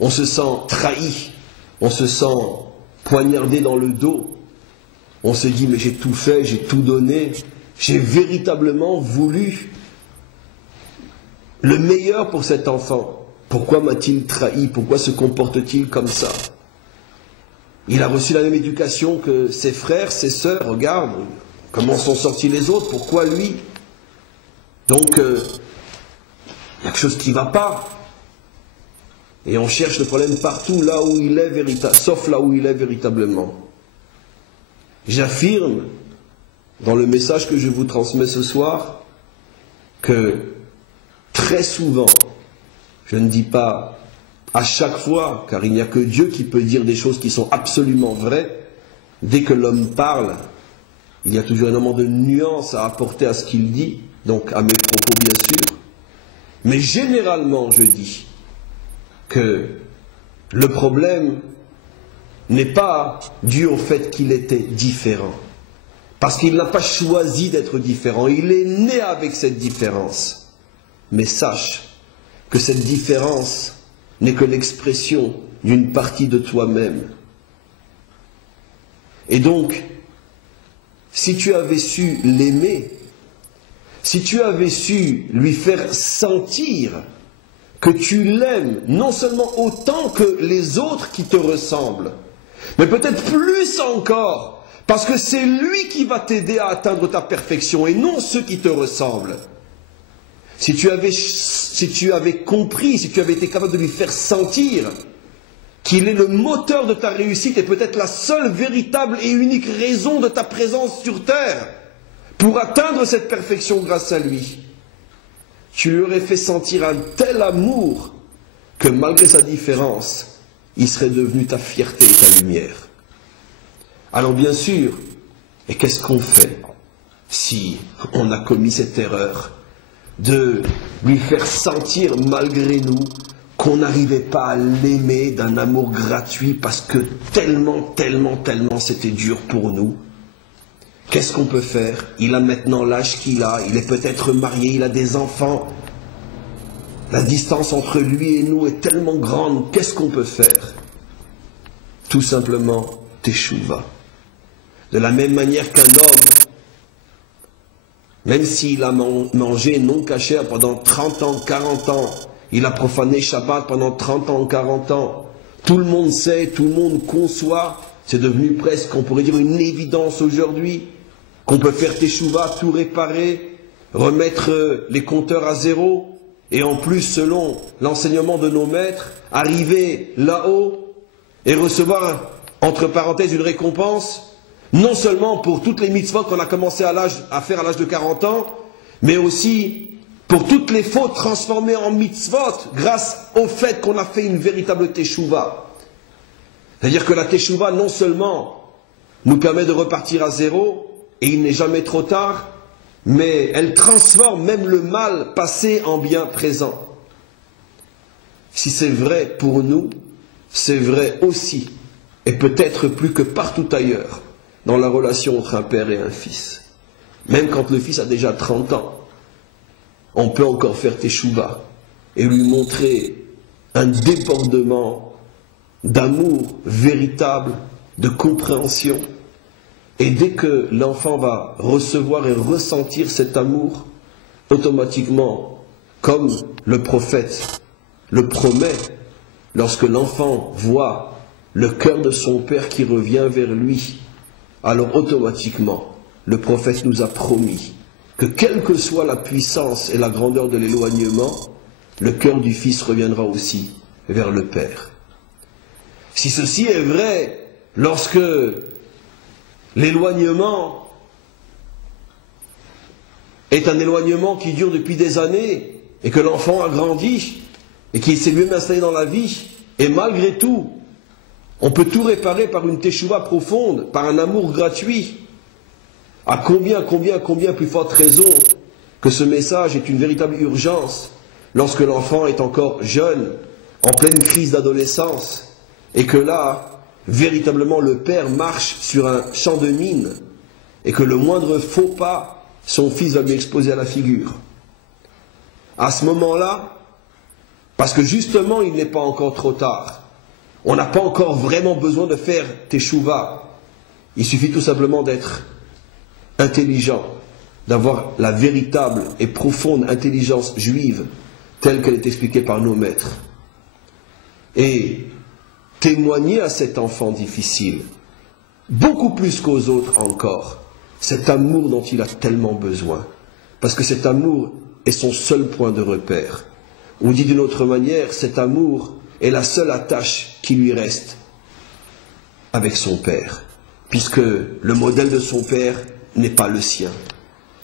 On se sent trahi, on se sent poignardé dans le dos. On se dit, mais j'ai tout fait, j'ai tout donné, j'ai véritablement voulu le meilleur pour cet enfant. Pourquoi m'a-t-il trahi? Pourquoi se comporte-t-il comme ça? Il a reçu la même éducation que ses frères, ses sœurs. Regarde comment sont sortis les autres. Pourquoi lui? Donc, il y a quelque chose qui ne va pas. Et on cherche le problème partout, là où il est sauf là où il est véritablement. J'affirme, dans le message que je vous transmets ce soir, que très souvent, je ne dis pas à chaque fois, car il n'y a que Dieu qui peut dire des choses qui sont absolument vraies, dès que l'homme parle, il y a toujours énormément de nuances à apporter à ce qu'il dit, donc à mes propos bien sûr, mais généralement je dis que le problème n'est pas dû au fait qu'il était différent, parce qu'il n'a pas choisi d'être différent, il est né avec cette différence. Mais sache que cette différence n'est que l'expression d'une partie de toi-même. Et donc, si tu avais su l'aimer, si tu avais su lui faire sentir que tu l'aimes, non seulement autant que les autres qui te ressemblent, mais peut-être plus encore, parce que c'est lui qui va t'aider à atteindre ta perfection et non ceux qui te ressemblent. Si tu avais compris, si tu avais été capable de lui faire sentir qu'il est le moteur de ta réussite et peut-être la seule véritable et unique raison de ta présence sur terre pour atteindre cette perfection grâce à lui, tu lui aurais fait sentir un tel amour que malgré sa différence, il serait devenu ta fierté et ta lumière. Alors bien sûr, et qu'est-ce qu'on fait si on a commis cette erreur de lui faire sentir malgré nous qu'on n'arrivait pas à l'aimer d'un amour gratuit parce que tellement c'était dur pour nous? Qu'est-ce qu'on peut faire? Il a maintenant l'âge qu'il a, il est peut-être marié, il a des enfants. La distance entre lui et nous est tellement grande, qu'est-ce qu'on peut faire? Tout simplement, teshuva. De la même manière qu'un homme même s'il a mangé non cachère pendant 30 ans, 40 ans, il a profané Shabbat pendant 30 ans, 40 ans, tout le monde sait, tout le monde conçoit, c'est devenu presque, on pourrait dire, une évidence aujourd'hui, qu'on peut faire teshuva, tout réparer, remettre les compteurs à zéro, et en plus, selon l'enseignement de nos maîtres, arriver là-haut et recevoir, entre parenthèses, une récompense, non seulement pour toutes les mitzvot qu'on a commencé à faire à l'âge de 40 ans, mais aussi pour toutes les fautes transformées en mitzvot grâce au fait qu'on a fait une véritable teshuva. C'est-à-dire que la teshuva, non seulement nous permet de repartir à zéro, et il n'est jamais trop tard, mais elle transforme même le mal passé en bien présent. Si c'est vrai pour nous, c'est vrai aussi, et peut-être plus que partout ailleurs, dans la relation entre un père et un fils. Même quand le fils a déjà 30 ans, on peut encore faire teshuva et lui montrer un débordement d'amour véritable, de compréhension. Et dès que l'enfant va recevoir et ressentir cet amour, automatiquement, comme le prophète le promet, lorsque l'enfant voit le cœur de son père qui revient vers lui, alors automatiquement, le prophète nous a promis que quelle que soit la puissance et la grandeur de l'éloignement, le cœur du fils reviendra aussi vers le père. Si ceci est vrai, lorsque l'éloignement est un éloignement qui dure depuis des années, et que l'enfant a grandi, et qu'il s'est lui-même installé dans la vie, et malgré tout, on peut tout réparer par une teshuva profonde, par un amour gratuit. À combien plus forte raison que ce message est une véritable urgence lorsque l'enfant est encore jeune, en pleine crise d'adolescence, et que là, véritablement, le père marche sur un champ de mine, et que le moindre faux pas, son fils va lui exploser à la figure. À ce moment-là, parce que justement, il n'est pas encore trop tard, on n'a pas encore vraiment besoin de faire teshuva. Il suffit tout simplement d'être intelligent, d'avoir la véritable et profonde intelligence juive telle qu'elle est expliquée par nos maîtres. Et témoigner à cet enfant difficile, beaucoup plus qu'aux autres encore, cet amour dont il a tellement besoin. Parce que cet amour est son seul point de repère. Ou dit d'une autre manière, cet amour est la seule attache qui lui reste avec son père, puisque le modèle de son père n'est pas le sien.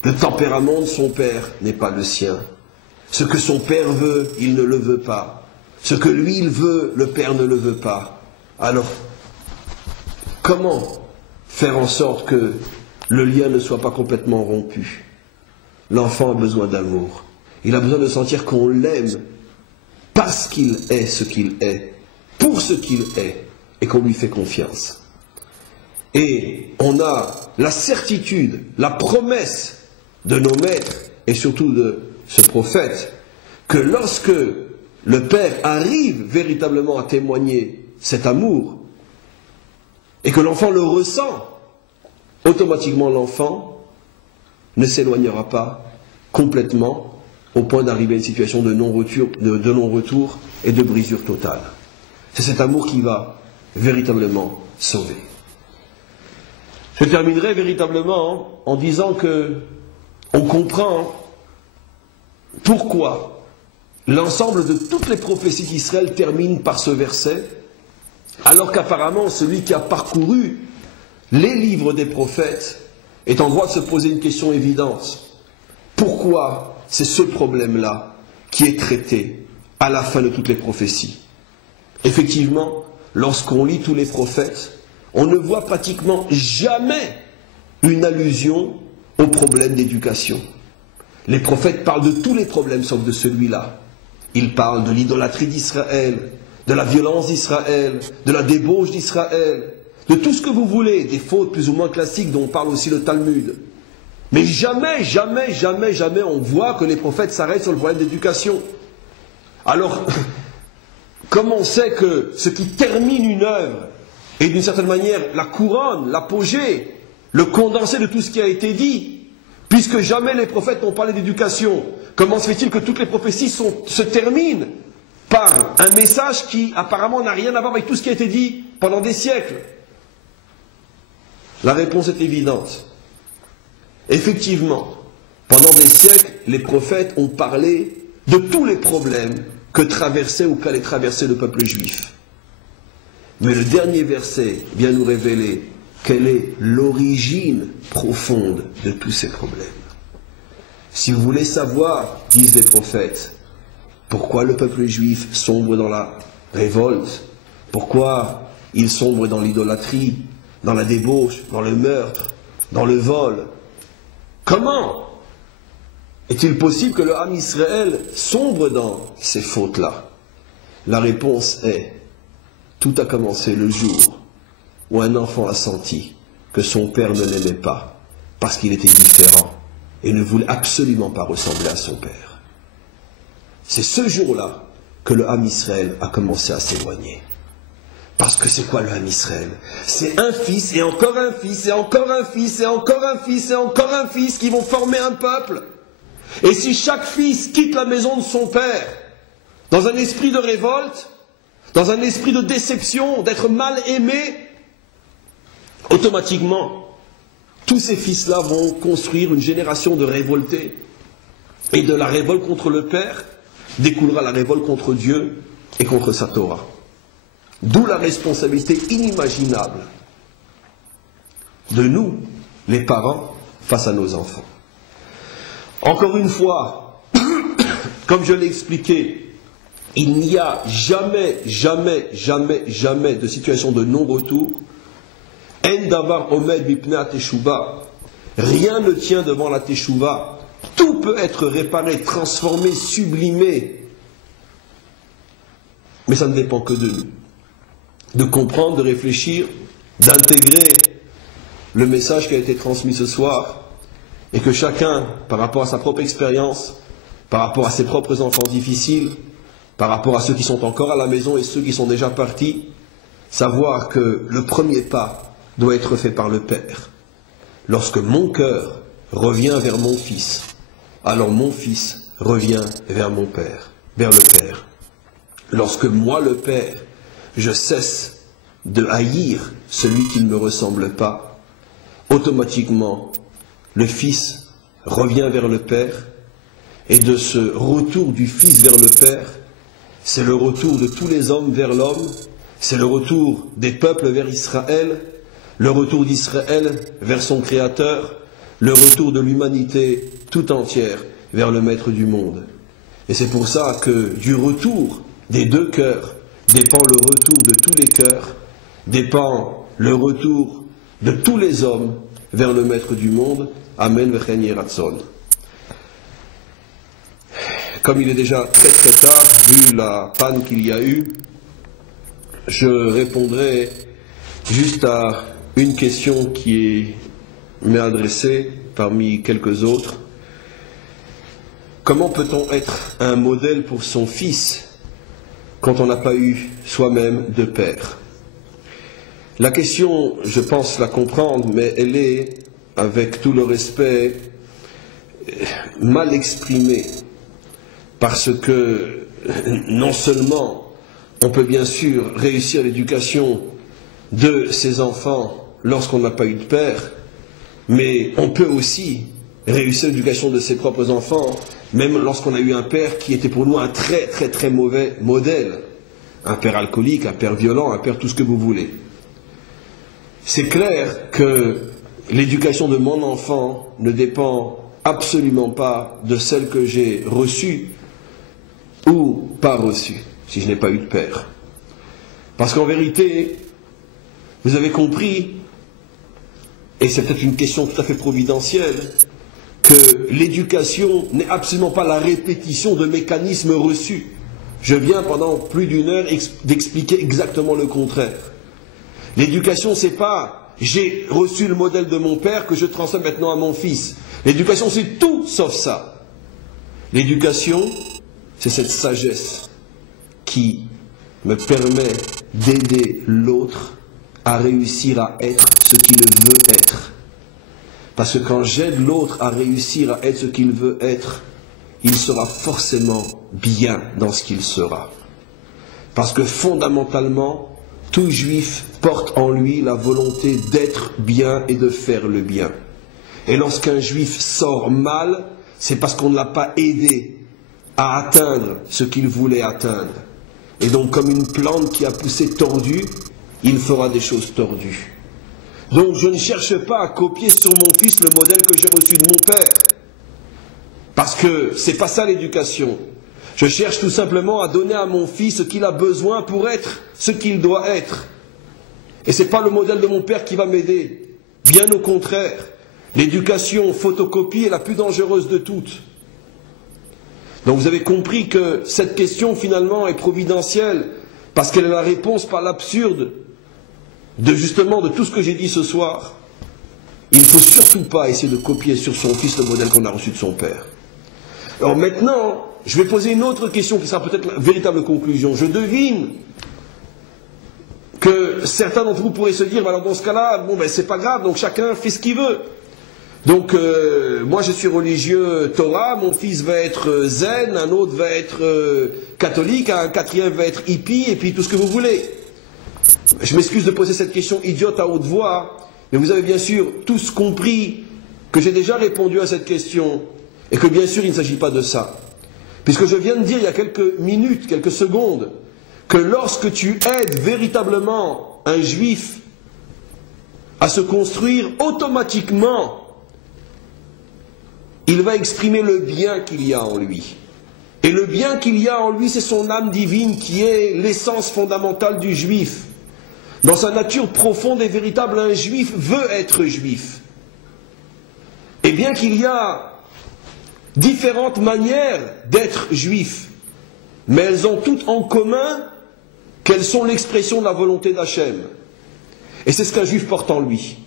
Le tempérament de son père n'est pas le sien. Ce que son père veut, il ne le veut pas. Ce que lui, il veut, le père ne le veut pas. Alors, comment faire en sorte que le lien ne soit pas complètement rompu? L'enfant a besoin d'amour. Il a besoin de sentir qu'on l'aime parce qu'il est ce qu'il est, pour ce qu'il est, et qu'on lui fait confiance. Et on a la certitude, la promesse de nos maîtres, et surtout de ce prophète, que lorsque le père arrive véritablement à témoigner cet amour, et que l'enfant le ressent, automatiquement l'enfant ne s'éloignera pas complètement au point d'arriver à une situation de non-retour et de brisure totale. C'est cet amour qui va véritablement sauver. Je terminerai véritablement en disant que on comprend pourquoi l'ensemble de toutes les prophéties d'Israël terminent par ce verset, alors qu'apparemment celui qui a parcouru les livres des prophètes est en droit de se poser une question évidente. Pourquoi c'est ce problème-là qui est traité à la fin de toutes les prophéties? Effectivement, lorsqu'on lit tous les prophètes, on ne voit pratiquement jamais une allusion au problème d'éducation. Les prophètes parlent de tous les problèmes sauf de celui-là. Ils parlent de l'idolâtrie d'Israël, de la violence d'Israël, de la débauche d'Israël, de tout ce que vous voulez, des fautes plus ou moins classiques dont parle aussi le Talmud. Mais jamais on voit que les prophètes s'arrêtent sur le problème d'éducation. Alors, comment on sait que ce qui termine une œuvre est d'une certaine manière la couronne, l'apogée, le condensé de tout ce qui a été dit, Puisque jamais les prophètes n'ont parlé d'éducation, comment se fait-il que toutes les prophéties se terminent par un message qui apparemment n'a rien à voir avec tout ce qui a été dit pendant des siècles? La réponse est évidente. Effectivement, pendant des siècles, les prophètes ont parlé de tous les problèmes que traversait ou qu'allait traverser le peuple juif. Mais le dernier verset vient nous révéler quelle est l'origine profonde de tous ces problèmes. Si vous voulez savoir, disent les prophètes, pourquoi le peuple juif sombre dans la révolte, pourquoi il sombre dans l'idolâtrie, dans la débauche, dans le meurtre, dans le vol, comment est-il possible que le Ham Israël sombre dans ces fautes-là? La réponse est, tout a commencé le jour où un enfant a senti que son père ne l'aimait pas parce qu'il était différent et ne voulait absolument pas ressembler à son père. C'est ce jour-là que le Ham Israël a commencé à s'éloigner. Parce que c'est quoi le Ham Israël? C'est un fils et encore un fils et encore un fils et encore un fils et encore un fils qui vont former un peuple. Et si chaque fils quitte la maison de son père dans un esprit de révolte, dans un esprit de déception, d'être mal aimé, automatiquement, tous ces fils-là vont construire une génération de révoltés. Et de la révolte contre le Père découlera la révolte contre Dieu et contre sa Torah. D'où la responsabilité inimaginable de nous, les parents, face à nos enfants. Encore une fois, comme je l'ai expliqué, il n'y a jamais de situation de non-retour. En davar omed mipnei teshuva. Rien ne tient devant la teshuva. Tout peut être réparé, transformé, sublimé. Mais ça ne dépend que de nous. De comprendre, de réfléchir, d'intégrer le message qui a été transmis ce soir, et que chacun, par rapport à sa propre expérience, par rapport à ses propres enfants difficiles, par rapport à ceux qui sont encore à la maison et ceux qui sont déjà partis, savoir que le premier pas doit être fait par le Père. Lorsque mon cœur revient vers mon fils, alors mon fils revient vers mon Père, vers le Père. Lorsque moi, le Père, je cesse de haïr celui qui ne me ressemble pas, automatiquement, le Fils revient vers le Père, et de ce retour du Fils vers le Père, c'est le retour de tous les hommes vers l'homme, c'est le retour des peuples vers Israël, le retour d'Israël vers son Créateur, le retour de l'humanité tout entière vers le Maître du monde. Et c'est pour ça que du retour des deux cœurs dépend le retour de tous les cœurs, dépend le retour de tous les hommes vers le Maître du monde. Amen v'chen yeh ratzon. Comme il est déjà très tard, vu la panne qu'il y a eu, je répondrai juste à une question qui m'est adressée parmi quelques autres. Comment peut-on être un modèle pour son fils quand on n'a pas eu soi-même de père? La question, je pense la comprendre, mais elle est, avec tout le respect, mal exprimée. Parce que non seulement on peut bien sûr réussir l'éducation de ses enfants lorsqu'on n'a pas eu de père, mais on peut aussi réussir l'éducation de ses propres enfants, même lorsqu'on a eu un père qui était pour nous un très très très mauvais modèle. Un père alcoolique, un père violent, un père tout ce que vous voulez. C'est clair que l'éducation de mon enfant ne dépend absolument pas de celle que j'ai reçue ou pas reçue, si je n'ai pas eu de père. Parce qu'en vérité, vous avez compris, et c'est peut-être une question tout à fait providentielle, que l'éducation n'est absolument pas la répétition de mécanismes reçus. Je viens pendant plus d'une heure d'expliquer exactement le contraire. L'éducation, c'est pas j'ai reçu le modèle de mon père que je transmets maintenant à mon fils. L'éducation, c'est tout sauf ça. L'éducation, c'est cette sagesse qui me permet d'aider l'autre à réussir à être ce qu'il veut être. Parce que quand j'aide l'autre à réussir à être ce qu'il veut être, il sera forcément bien dans ce qu'il sera. Parce que fondamentalement, tout juif porte en lui la volonté d'être bien et de faire le bien. Et lorsqu'un juif sort mal, c'est parce qu'on ne l'a pas aidé à atteindre ce qu'il voulait atteindre. Et donc, comme une plante qui a poussé tordue, il fera des choses tordues. Donc, je ne cherche pas à copier sur mon fils le modèle que j'ai reçu de mon père. Parce que c'est pas ça l'éducation. Je cherche tout simplement à donner à mon fils ce qu'il a besoin pour être ce qu'il doit être. Et ce n'est pas le modèle de mon père qui va m'aider. Bien au contraire. L'éducation photocopie est la plus dangereuse de toutes. Donc vous avez compris que cette question finalement est providentielle parce qu'elle est la réponse par l'absurde de tout ce que j'ai dit ce soir. Il ne faut surtout pas essayer de copier sur son fils le modèle qu'on a reçu de son père. Alors maintenant, je vais poser une autre question qui sera peut-être la véritable conclusion. Je devine que certains d'entre vous pourraient se dire, alors dans ce cas-là, c'est pas grave, donc chacun fait ce qu'il veut. Donc moi je suis religieux Torah, mon fils va être zen, un autre va être catholique, un quatrième va être hippie, et puis tout ce que vous voulez. Je m'excuse de poser cette question idiote à haute voix, mais vous avez bien sûr tous compris que j'ai déjà répondu à cette question, et que bien sûr il ne s'agit pas de ça. Puisque je viens de dire il y a quelques minutes, quelques secondes, que lorsque tu aides véritablement un juif à se construire, automatiquement, il va exprimer le bien qu'il y a en lui. Et le bien qu'il y a en lui, c'est son âme divine qui est l'essence fondamentale du juif. Dans sa nature profonde et véritable, un juif veut être juif. Et bien qu'il y a différentes manières d'être juif, mais elles ont toutes en commun qu'elles sont l'expression de la volonté d'Hachem. Et c'est ce qu'un juif porte en lui.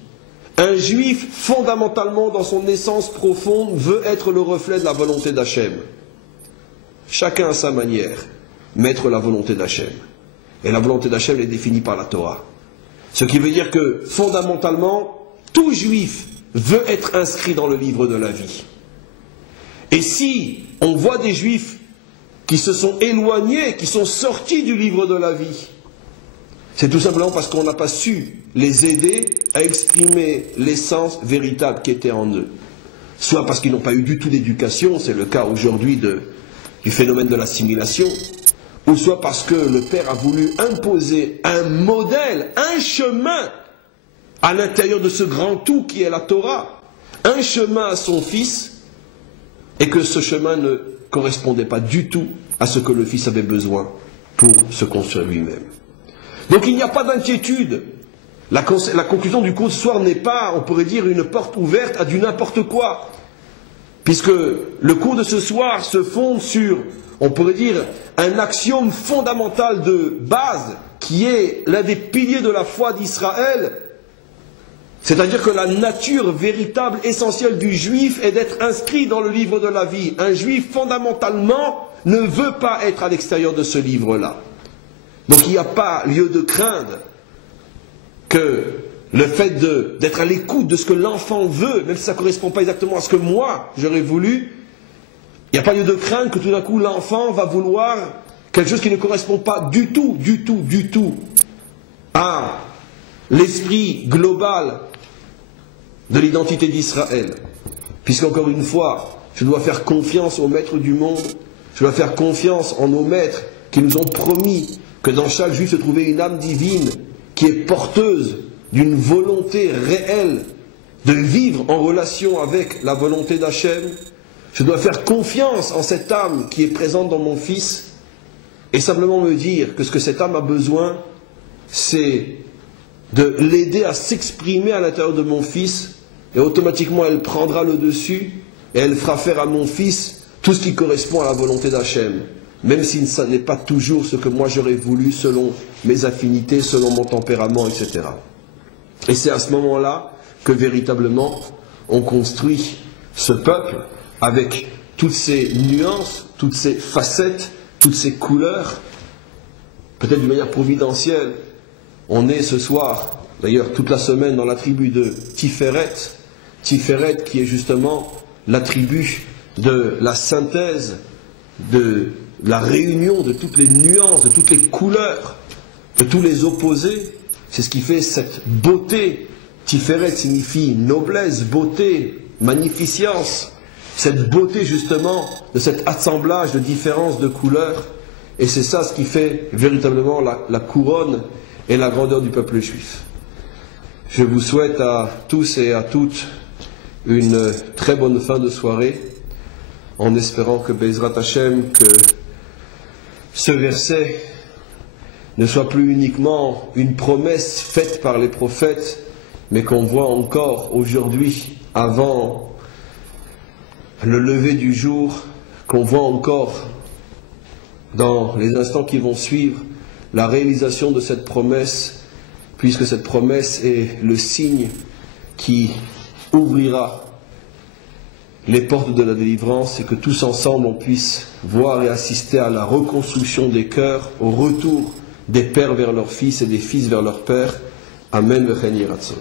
Un juif, fondamentalement, dans son essence profonde, veut être le reflet de la volonté d'Hachem. Chacun à sa manière, mettre la volonté d'Hachem. Et la volonté d'Hachem est définie par la Torah. Ce qui veut dire que, fondamentalement, tout juif veut être inscrit dans le livre de la vie. Et si on voit des juifs qui se sont éloignés, qui sont sortis du livre de la vie, c'est tout simplement parce qu'on n'a pas su les aider à exprimer l'essence véritable qui était en eux. Soit parce qu'ils n'ont pas eu du tout d'éducation, c'est le cas aujourd'hui du phénomène de l'assimilation, ou soit parce que le père a voulu imposer un modèle, un chemin à l'intérieur de ce grand tout qui est la Torah, un chemin à son fils, et que ce chemin ne correspondait pas du tout à ce que le fils avait besoin pour se construire lui-même. Donc il n'y a pas d'inquiétude. La conclusion du cours de ce soir n'est pas, on pourrait dire, une porte ouverte à du n'importe quoi. Puisque le cours de ce soir se fonde sur, on pourrait dire, un axiome fondamental de base qui est l'un des piliers de la foi d'Israël. C'est-à-dire que la nature véritable, essentielle du juif est d'être inscrit dans le livre de la vie. Un juif, fondamentalement, ne veut pas être à l'extérieur de ce livre-là. Donc il n'y a pas lieu de craindre que le fait d'être à l'écoute de ce que l'enfant veut, même si ça ne correspond pas exactement à ce que moi j'aurais voulu, il n'y a pas lieu de craindre que tout d'un coup l'enfant va vouloir quelque chose qui ne correspond pas du tout à l'esprit global de l'identité d'Israël. Puisqu'encore une fois, je dois faire confiance aux maîtres du monde, je dois faire confiance en nos maîtres qui nous ont promis que dans chaque juif se trouvait une âme divine qui est porteuse d'une volonté réelle de vivre en relation avec la volonté d'Hachem. Je dois faire confiance en cette âme qui est présente dans mon fils et simplement me dire que ce que cette âme a besoin, c'est de l'aider à s'exprimer à l'intérieur de mon fils, et automatiquement elle prendra le dessus et elle fera faire à mon fils tout ce qui correspond à la volonté d'Hachem. Même si ça n'est pas toujours ce que moi j'aurais voulu selon mes affinités, selon mon tempérament, etc. Et c'est à ce moment-là que véritablement on construit ce peuple avec toutes ces nuances, toutes ces facettes, toutes ces couleurs, peut-être d'une manière providentielle. On est ce soir, d'ailleurs toute la semaine, dans la tribu de Tiferet, Tiferet, qui est justement l'attribut de la synthèse, de la réunion de toutes les nuances, de toutes les couleurs, de tous les opposés. C'est ce qui fait cette beauté. Tiferet signifie noblesse, beauté, magnificence. Cette beauté justement de cet assemblage de différences de couleurs. Et c'est ça ce qui fait véritablement la couronne et la grandeur du peuple juif. Je vous souhaite à tous et à toutes une très bonne fin de soirée, en espérant que Bezrat Hashem, que ce verset ne soit plus uniquement une promesse faite par les prophètes, mais qu'on voit encore aujourd'hui, avant le lever du jour, qu'on voit encore dans les instants qui vont suivre la réalisation de cette promesse, puisque cette promesse est le signe qui ouvrira les portes de la délivrance, et que tous ensemble on puisse voir et assister à la reconstruction des cœurs, au retour des pères vers leurs fils et des fils vers leurs pères. Amen. V'chen Yiratzon.